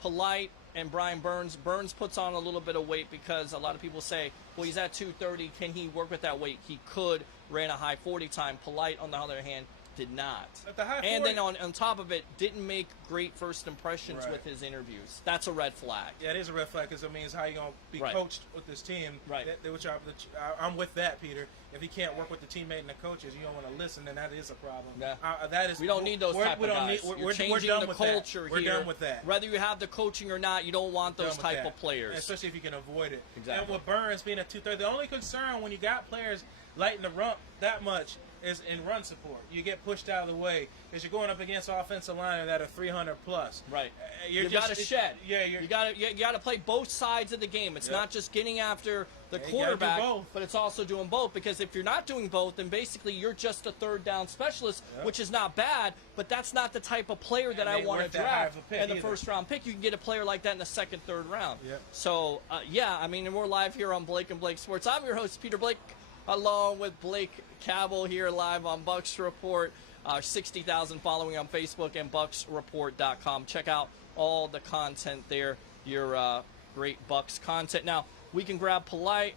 Polite and Brian Burns. Burns puts on a little bit of weight because a lot of people say, well, he's at 230. Can he work with that weight? He could. Ran a high 40 time. Polite, on the other hand, did not. At the high 40, and then on top of it, didn't make great first impressions with his interviews. That's a red flag. Yeah, it is a red flag because it means how you're going to be coached with this team. Right. Which I'm with that, Peter. If he can't work with the teammate and the coaches, you don't want to listen, then that is a problem. Yeah. That is. We don't need those type of guys. We're changing done the with culture that. here. We're done with that. Whether you have the coaching or not, you don't want those type of players. Especially if you can avoid it. Exactly. And with Burns being at 230, the only concern when you got players lighting the rump that much is in run support. You get pushed out of the way because you're going up against offensive linemen that are 300 plus. Right. You got to shed. Yeah. You got to play both sides of the game. It's not just getting after the quarterback, but it's also doing both. Because if you're not doing both, then basically you're just a 3rd down specialist, which is not bad. But that's not the type of player that I want to draft in the 1st round pick. You can get a player like that in the 2nd, 3rd round. Yep. So I mean, and we're live here on Blake and Blake Sports. I'm your host, Peter Blake, along with Blake Cabell here live on Bucks Report. 60,000 following on Facebook and bucksreport.com. Check out all the content there, your great Bucks content. Now, we can grab Polite.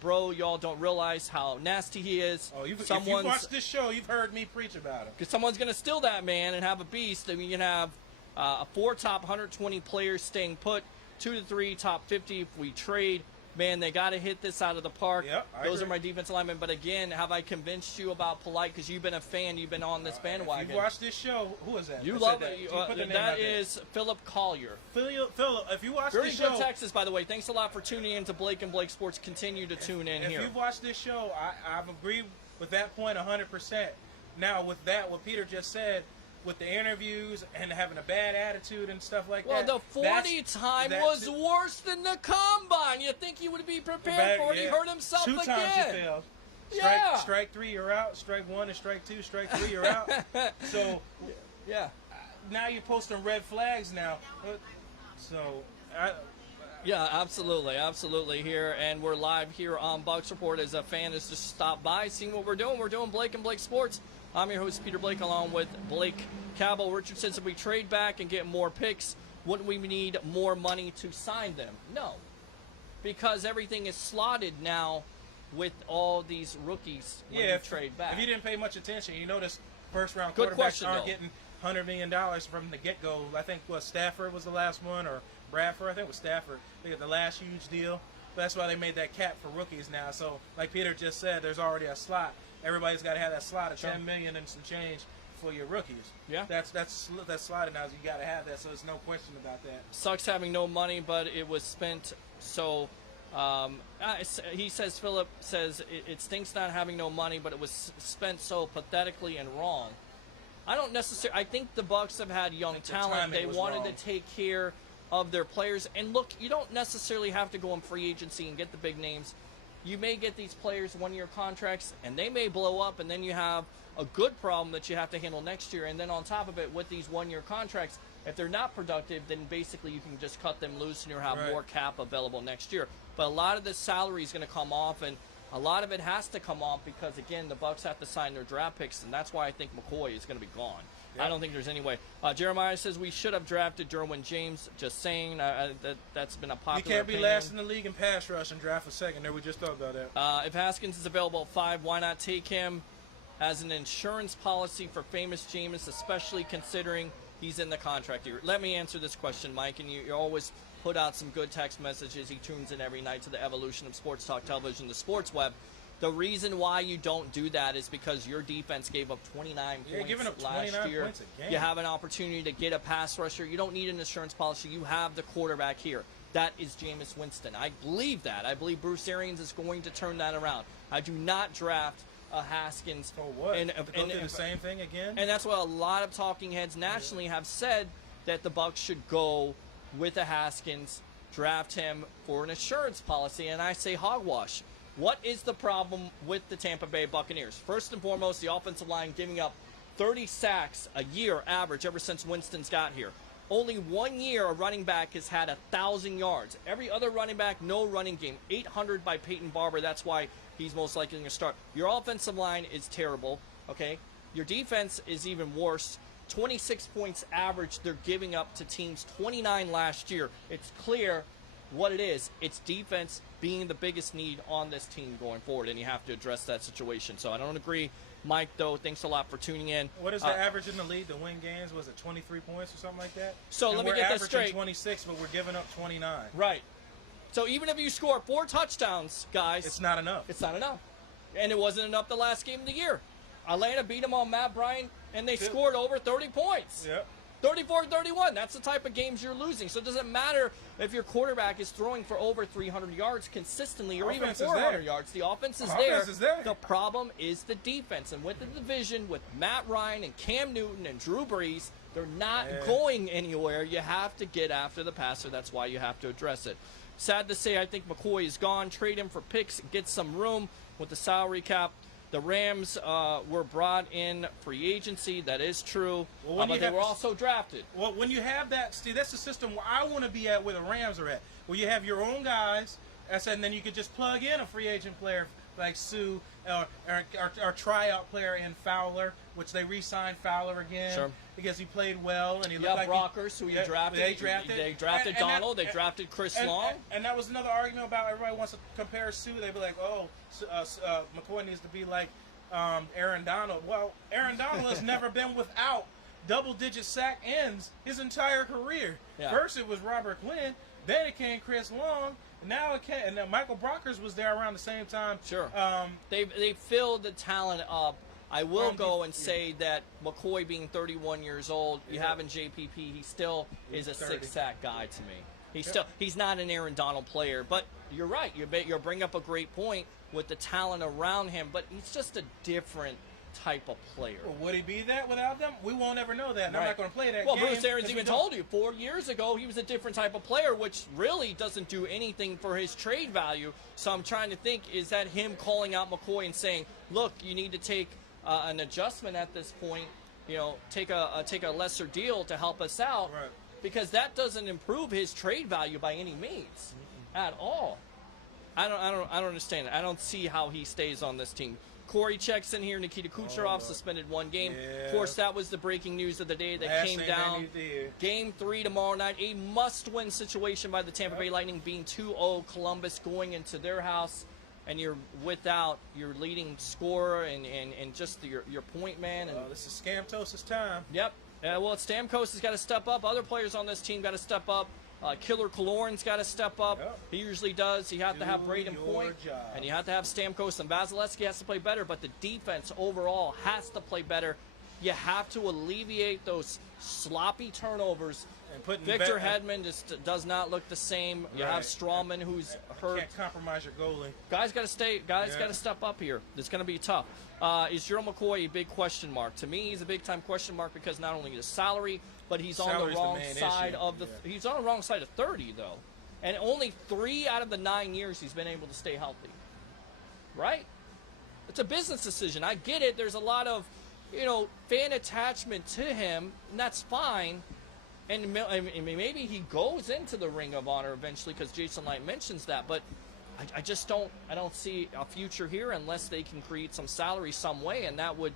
Bro, y'all don't realize how nasty he is. Oh, if you've watched this show, you've heard me preach about it. Because someone's going to steal that man and have a beast. I mean, you can have a 4 top 120 players staying put, 2 to 3 top 50 if we trade. man, they got to hit this out of the park. Yep, Those are my defensive linemen. But again, have I convinced you about Polite? Because you've been a fan. You've been on this bandwagon. If you watch this show, who is that? You love it. That is Philip Collier. Philip, if you watch this show. Very good Texas, by the way. Thanks a lot for tuning in to Blake and Blake Sports. Continue to tune in here. If you've watched this show, I've agreed with that point 100%. Now, with that, what Peter just said, with the interviews and having a bad attitude and stuff like that. Well, the 40 time was worse than the combine. You think he would be prepared for it? He hurt himself again. 2 times you failed. Strike 3, you're out. Strike 1 and strike 2. Strike 3, you're out. So, now you're posting red flags now. So, yeah, absolutely here, and we're live here on Bucs Report. As a fan has just stopped by, seeing what we're doing. We're doing Blake and Blake Sports. I'm your host, Peter Blake, along with Blake Cabell. Richard says if we trade back and get more picks, wouldn't we need more money to sign them? No, because everything is slotted now with all these rookies when you trade back. If you didn't pay much attention, you notice first-round quarterbacks aren't getting $100 million from the get-go. I think Stafford was the last one, or Bradford. I think it was Stafford. They got the last huge deal. But that's why they made that cap for rookies now. So, like Peter just said, there's already a slot. Everybody's got to have that slot of $10 million and some change for your rookies. Yeah, that's slotted now. So you got to have that. So there's no question about that. Sucks having no money, but it was spent. So he says, Philip says it stinks not having no money, but it was spent so pathetically and wrong. I don't necessarily. I think the Bucs have had young talent. They wanted to take care of their players. And look, you don't necessarily have to go in free agency and get the big names. You may get these players one-year contracts, and they may blow up, and then you have a good problem that you have to handle next year. And then on top of it, with these one-year contracts, if they're not productive, then basically you can just cut them loose and you'll have more cap available next year. But a lot of the salary is going to come off, and a lot of it has to come off because, again, the Bucs have to sign their draft picks, and that's why I think McCoy is going to be gone. Yep. I don't think there's any way. Jeremiah says we should have drafted Derwin James. Just saying, that's been a popular You can't be opinion. last in the league in pass rush and draft a second. There, we just talked about that. If Haskins is available at 5, why not take him as an insurance policy for famous Jameis, especially considering he's in the contract year? Let me answer this question, Mike, and you always put out some good text messages. He tunes in every night to the evolution of sports talk television, the sports web. The reason why you don't do that is because your defense gave up 29 points last year. Points a game. You have an opportunity to get a pass rusher. You don't need an insurance policy. You have the quarterback here. That is Jameis Winston. I believe that. I believe Bruce Arians is going to turn that around. I do not draft a Haskins. For what? And the same thing again? And that's what a lot of talking heads nationally have said, that the Bucs should go with a Haskins, draft him for an insurance policy. And I say hogwash. What is the problem with the Tampa Bay Buccaneers? First and foremost, the offensive line giving up 30 sacks a year average ever since Winston's got here. Only 1 year a running back has had 1,000 yards. Every other running back, no running game. 800 by Peyton Barber. That's why he's most likely going to start. Your offensive line is terrible, okay? Your defense is even worse. 26 points average they're giving up to teams, 29 last year. It's clear what it is. It's defense being the biggest need on this team going forward, and you have to address that situation. So I don't agree. Mike, though, thanks a lot for tuning in. What is the average in the league to win games? Was it 23 points or something like that? So let me get this straight. We're averaging 26, but we're giving up 29. Right. So even if you score 4 touchdowns, guys, it's not enough. It's not enough. And it wasn't enough the last game of the year. Atlanta beat them on Matt Bryant, and they scored over 30 points. Yep. 34-31. That's the type of games you're losing. So it doesn't matter if your quarterback is throwing for over 300 yards consistently or even 400 yards. The offense is there. The problem is the defense. And with the division, with Matt Ryan and Cam Newton and Drew Brees, they're not going anywhere. You have to get after the passer. That's why you have to address it. Sad to say, I think McCoy is gone. Trade him for picks, get some room with the salary cap. The Rams were brought in free agency. That is true. Well, but they were also drafted. Well, when you have that, Steve, that's the system where I want to be at, where the Rams are at. Where you have your own guys, and then you could just plug in a free agent player like Sue or tryout player in Fowler, which they re-signed Fowler again because he played well and he looked like Brockers, who you drafted. They drafted Donald. They drafted Chris Long. And that was another argument about everybody wants to compare Sue. They'd be like, oh, McCoy needs to be like Aaron Donald. Well, Aaron Donald has never been without double-digit sack ends his entire career. First it was Robert Quinn, then it came Chris Long, Now it can't. And Michael Brockers was there around the same time. Sure. They filled the talent up. I will go and say that McCoy being 31 years old, you have in JPP, he still is a 6-sack guy to me. He's not an Aaron Donald player, but you're right. You're bringing up a great point with the talent around him, but he's just a different type of player. Well, would he be that without them? We won't ever know that. And I'm not going to play that game. Well, Bruce Arians even told you 4 years ago he was a different type of player, which really doesn't do anything for his trade value. So I'm trying to think, is that him calling out McCoy and saying, look, you need to take an adjustment at this point, take a lesser deal to help us out, right? Because that doesn't improve his trade value by any means at all. I don't understand it. I don't see how he stays on this team. Corey checks in here. Nikita Kucherov suspended 1 game. Yeah. Of course, that was the breaking news of the day that came down. Game 3 tomorrow night. A must-win situation by the Tampa Bay Lightning, being 2-0 Columbus going into their house. And you're without your leading scorer and just your point man. And this is Stamkos' time. Yep. Well, Stamkos has got to step up. Other players on this team got to step up. Killer Kaloran's got to step up. Yep. He usually does. You have to have Braden Point, and you have to have Stamkos, and Vasilevsky has to play better. But the defense overall has to play better. You have to alleviate those sloppy turnovers. And Victor Hedman just does not look the same. You have Strawman, who's hurt. Can't compromise your goalie. Guys got to stay. Guys got to step up here. It's going to be tough. Is Gerald McCoy a big question mark? To me, he's a big time question mark because not only his salary, but he's on the wrong side of the. He's on the wrong side of 30 though, and only 3 out of the 9 years he's been able to stay healthy. Right? It's a business decision. I get it. There's a lot of, fan attachment to him, and that's fine. And maybe he goes into the Ring of Honor eventually because Jason Light mentions that. But I just don't see a future here unless they can create some salary some way, and that would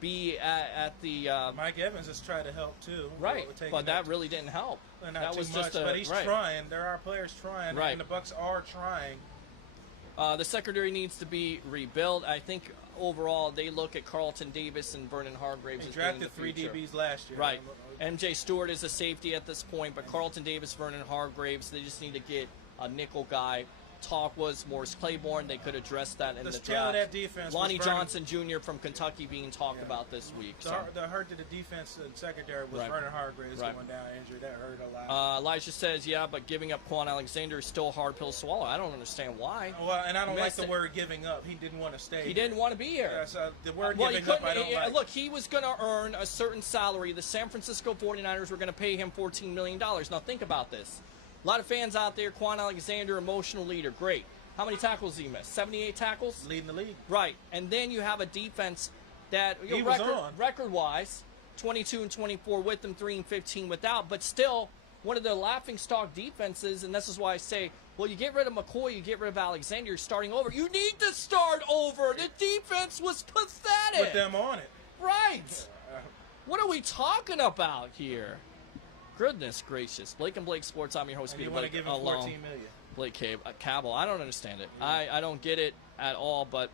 be at the. Mike Evans has tried to help too. Right, but that really didn't help. Not that too was much, just a, but he's trying. There are players trying, and the Bucks are trying. The secondary needs to be rebuilt. I think overall they look at Carlton Davis and Vernon Hargreaves as being the future. Drafted 3 DBs last year. Right. MJ Stewart is a safety at this point, but Carlton Davis, Vernon Hargreaves, they just need to get a nickel guy. Talk was Morris Claiborne. They could address that in the draft. That defense Lonnie Johnson Jr. from Kentucky being talked about this week. The hurt to the defense and secondary was Vernon Hargreaves going down injured. That hurt a lot. Elijah says, but giving up Quan Alexander is still a hard pill to swallow. I don't understand why. Well, and I don't like the word giving up. He didn't want to stay. He didn't want to be here. Yeah, so the word giving up, I don't like. Look, he was going to earn a certain salary. The San Francisco 49ers were going to pay him $14 million. Now think about this. A lot of fans out there, Quan Alexander, emotional leader, great. How many tackles did he miss? 78 tackles? Leading the league. Right. And then you have a defense that, record-wise, 22-24 with them, 3-15 without, but still one of the laughingstock defenses, and this is why I say, well, you get rid of McCoy, you get rid of Alexander, you're starting over. You need to start over. The defense was pathetic. Put them on it. Right. What are we talking about here? Goodness gracious. Blake and Blake Sports, I'm your host, Peter Blake. You want to give him $14 million. Blake Cabell. I don't understand it. I don't get it at all. But,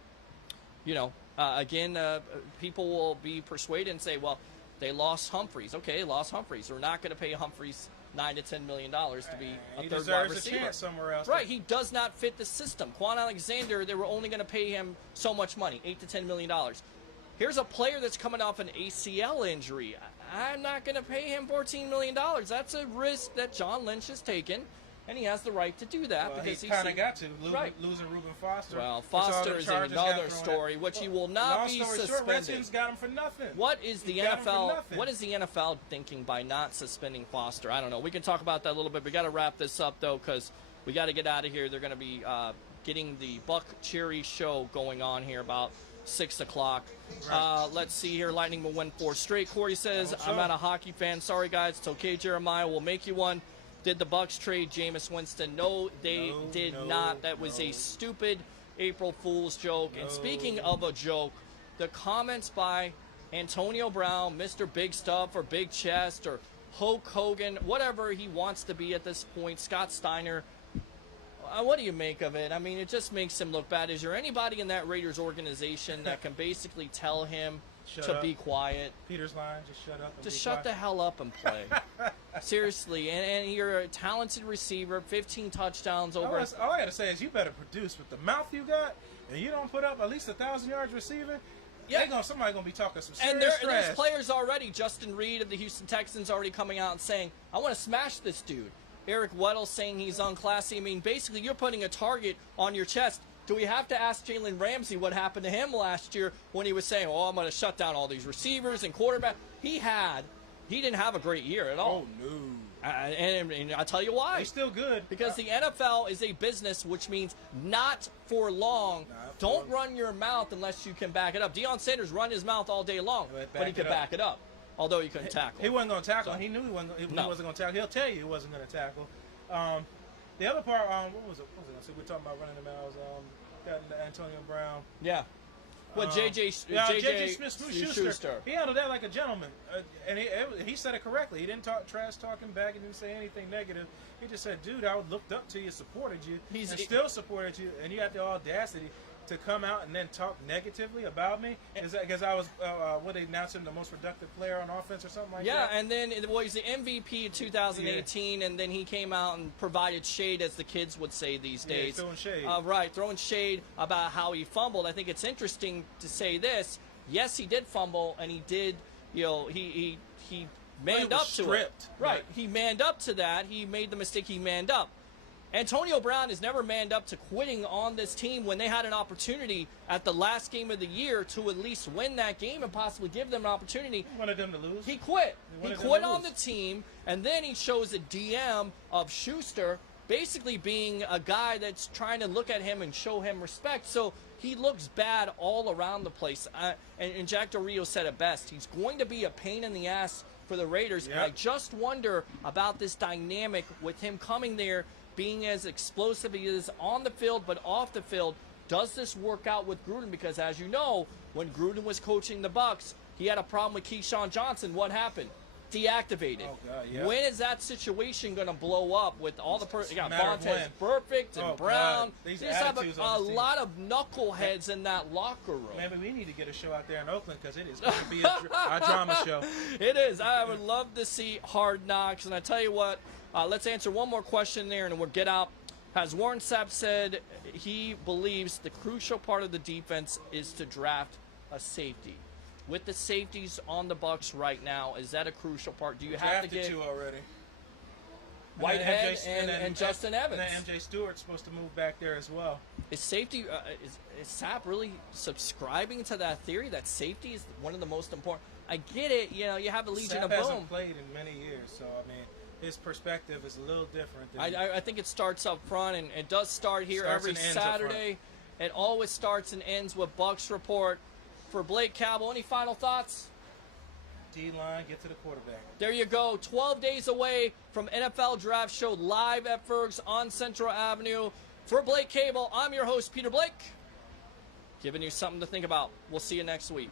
again, people will be persuaded and say, well, they lost Humphreys. Okay, they lost Humphreys. We're not going to pay Humphreys $9 to $10 million to be a third wide receiver. He deserves a chance somewhere else. Right, he does not fit the system. Quan Alexander, they were only going to pay him so much money, $8 to $10 million. Here's a player that's coming off an ACL injury. I'm not going to pay him $14 million. That's a risk that John Lynch has taken. And he has the right to do that because he kind of got to losing Reuben Foster. Well, Foster is another story, which he will not be suspended. Redskins got him for nothing. What is the NFL? What is the NFL thinking by not suspending Foster? I don't know. We can talk about that a little bit. We got to wrap this up though because we got to get out of here. They're going to be getting the Buck Cherry show going on here about 6 o'clock. Right. Let's see here. Lightning will win 4 straight. Corey says, I'm not a hockey fan. Sorry, guys. It's okay, Jeremiah. We'll make you one. Did the Bucks trade Jameis Winston? No, they did not. That was a stupid April Fool's joke. And speaking of a joke, the comments by Antonio Brown, Mr. Big Stuff or Big Chest or Hulk Hogan, whatever he wants to be at this point, Scott Steiner, what do you make of it? I mean, it just makes him look bad. Is there anybody in that Raiders organization that can basically tell him be quiet. Peter's line, just shut up. Just shut the hell up and play. Seriously, and you're a talented receiver, 15 touchdowns over. All I got to say is you better produce with the mouth you got, and you don't put up at least 1,000 yards receiving. Yeah, somebody gonna be talking some serious trash. And there's players already. Justin Reed of the Houston Texans already coming out and saying, "I want to smash this dude." Eric Weddle saying he's unclassy. I mean, basically, you're putting a target on your chest. Do we have to ask Jalen Ramsey what happened to him last year when he was saying, "Oh, I'm going to shut down all these receivers and quarterback"? He didn't have a great year at all. Oh no. And I'll tell you why. He's still good. Because the NFL is a business, which means not for long. Don't run your mouth unless you can back it up. Deion Sanders run his mouth all day long, but he could back it up. Although he couldn't tackle. He wasn't going to tackle. So, he knew he wasn't going to tackle. He'll tell you he wasn't going to tackle. The other part, what was it? We're talking about running the mouths. Antonio Brown. Yeah. What, J.J. Smith-Schuster. He handled that like a gentleman. And he said it correctly. He didn't talk trash talking back. He didn't say anything negative. He just said, dude, I looked up to you, supported you, and still supported you, and you had the audacity to come out and then talk negatively about me? Is that because I was, they announced him the most productive player on offense or something like that? Yeah, and then he's the MVP of 2018, and then he came out and provided shade, as the kids would say these days. Throwing shade. Throwing shade about how he fumbled. I think it's interesting to say this. Yes, he did fumble, and he did, he manned up to it. Right. He manned up to that. He made the mistake. He manned up. Antonio Brown has never manned up to quitting on this team when they had an opportunity at the last game of the year to at least win that game and possibly give them an opportunity. He wanted them to lose. He quit. He quit on the team, and then he shows a DM of Schuster basically being a guy that's trying to look at him and show him respect. So he looks bad all around the place. And Jack Del Rio said it best. He's going to be a pain in the ass for the Raiders. Yep. And I just wonder about this dynamic with him coming there, being as explosive as he is on the field, but off the field. Does this work out with Gruden? Because as you know, when Gruden was coaching the Bucs, he had a problem with Keyshawn Johnson. What happened? Deactivated. Oh, God, yeah. When is that situation going to blow up with all the you got Vontaze Burfict and Brown? They just have a lot of knuckleheads in that locker room. Man, but we need to get a show out there in Oakland because it is going to be a drama show. It is. I would love to see Hard Knocks. And I tell you what, let's answer one more question there and we'll get out. Has Warren Sapp said he believes the crucial part of the defense is to draft a safety? With the safeties on the Bucs right now, is that a crucial part? Do you have to get 2 already? Whitehead and Justin Evans? And then MJ Stewart's supposed to move back there as well. Is safety? Is Sapp really subscribing to that theory that safety is one of the most important? I get it. You have a Legion of Boom. Sapp hasn't played in many years, so I mean, his perspective is a little different. I think it starts up front, and it does start here every Saturday. It always starts and ends with Bucs Report. For Blake Cabell, any final thoughts? D-line, get to the quarterback. There you go. 12 days away from NFL Draft Show live at Ferg's on Central Avenue. For Blake Cabell, I'm your host, Peter Blake, giving you something to think about. We'll see you next week.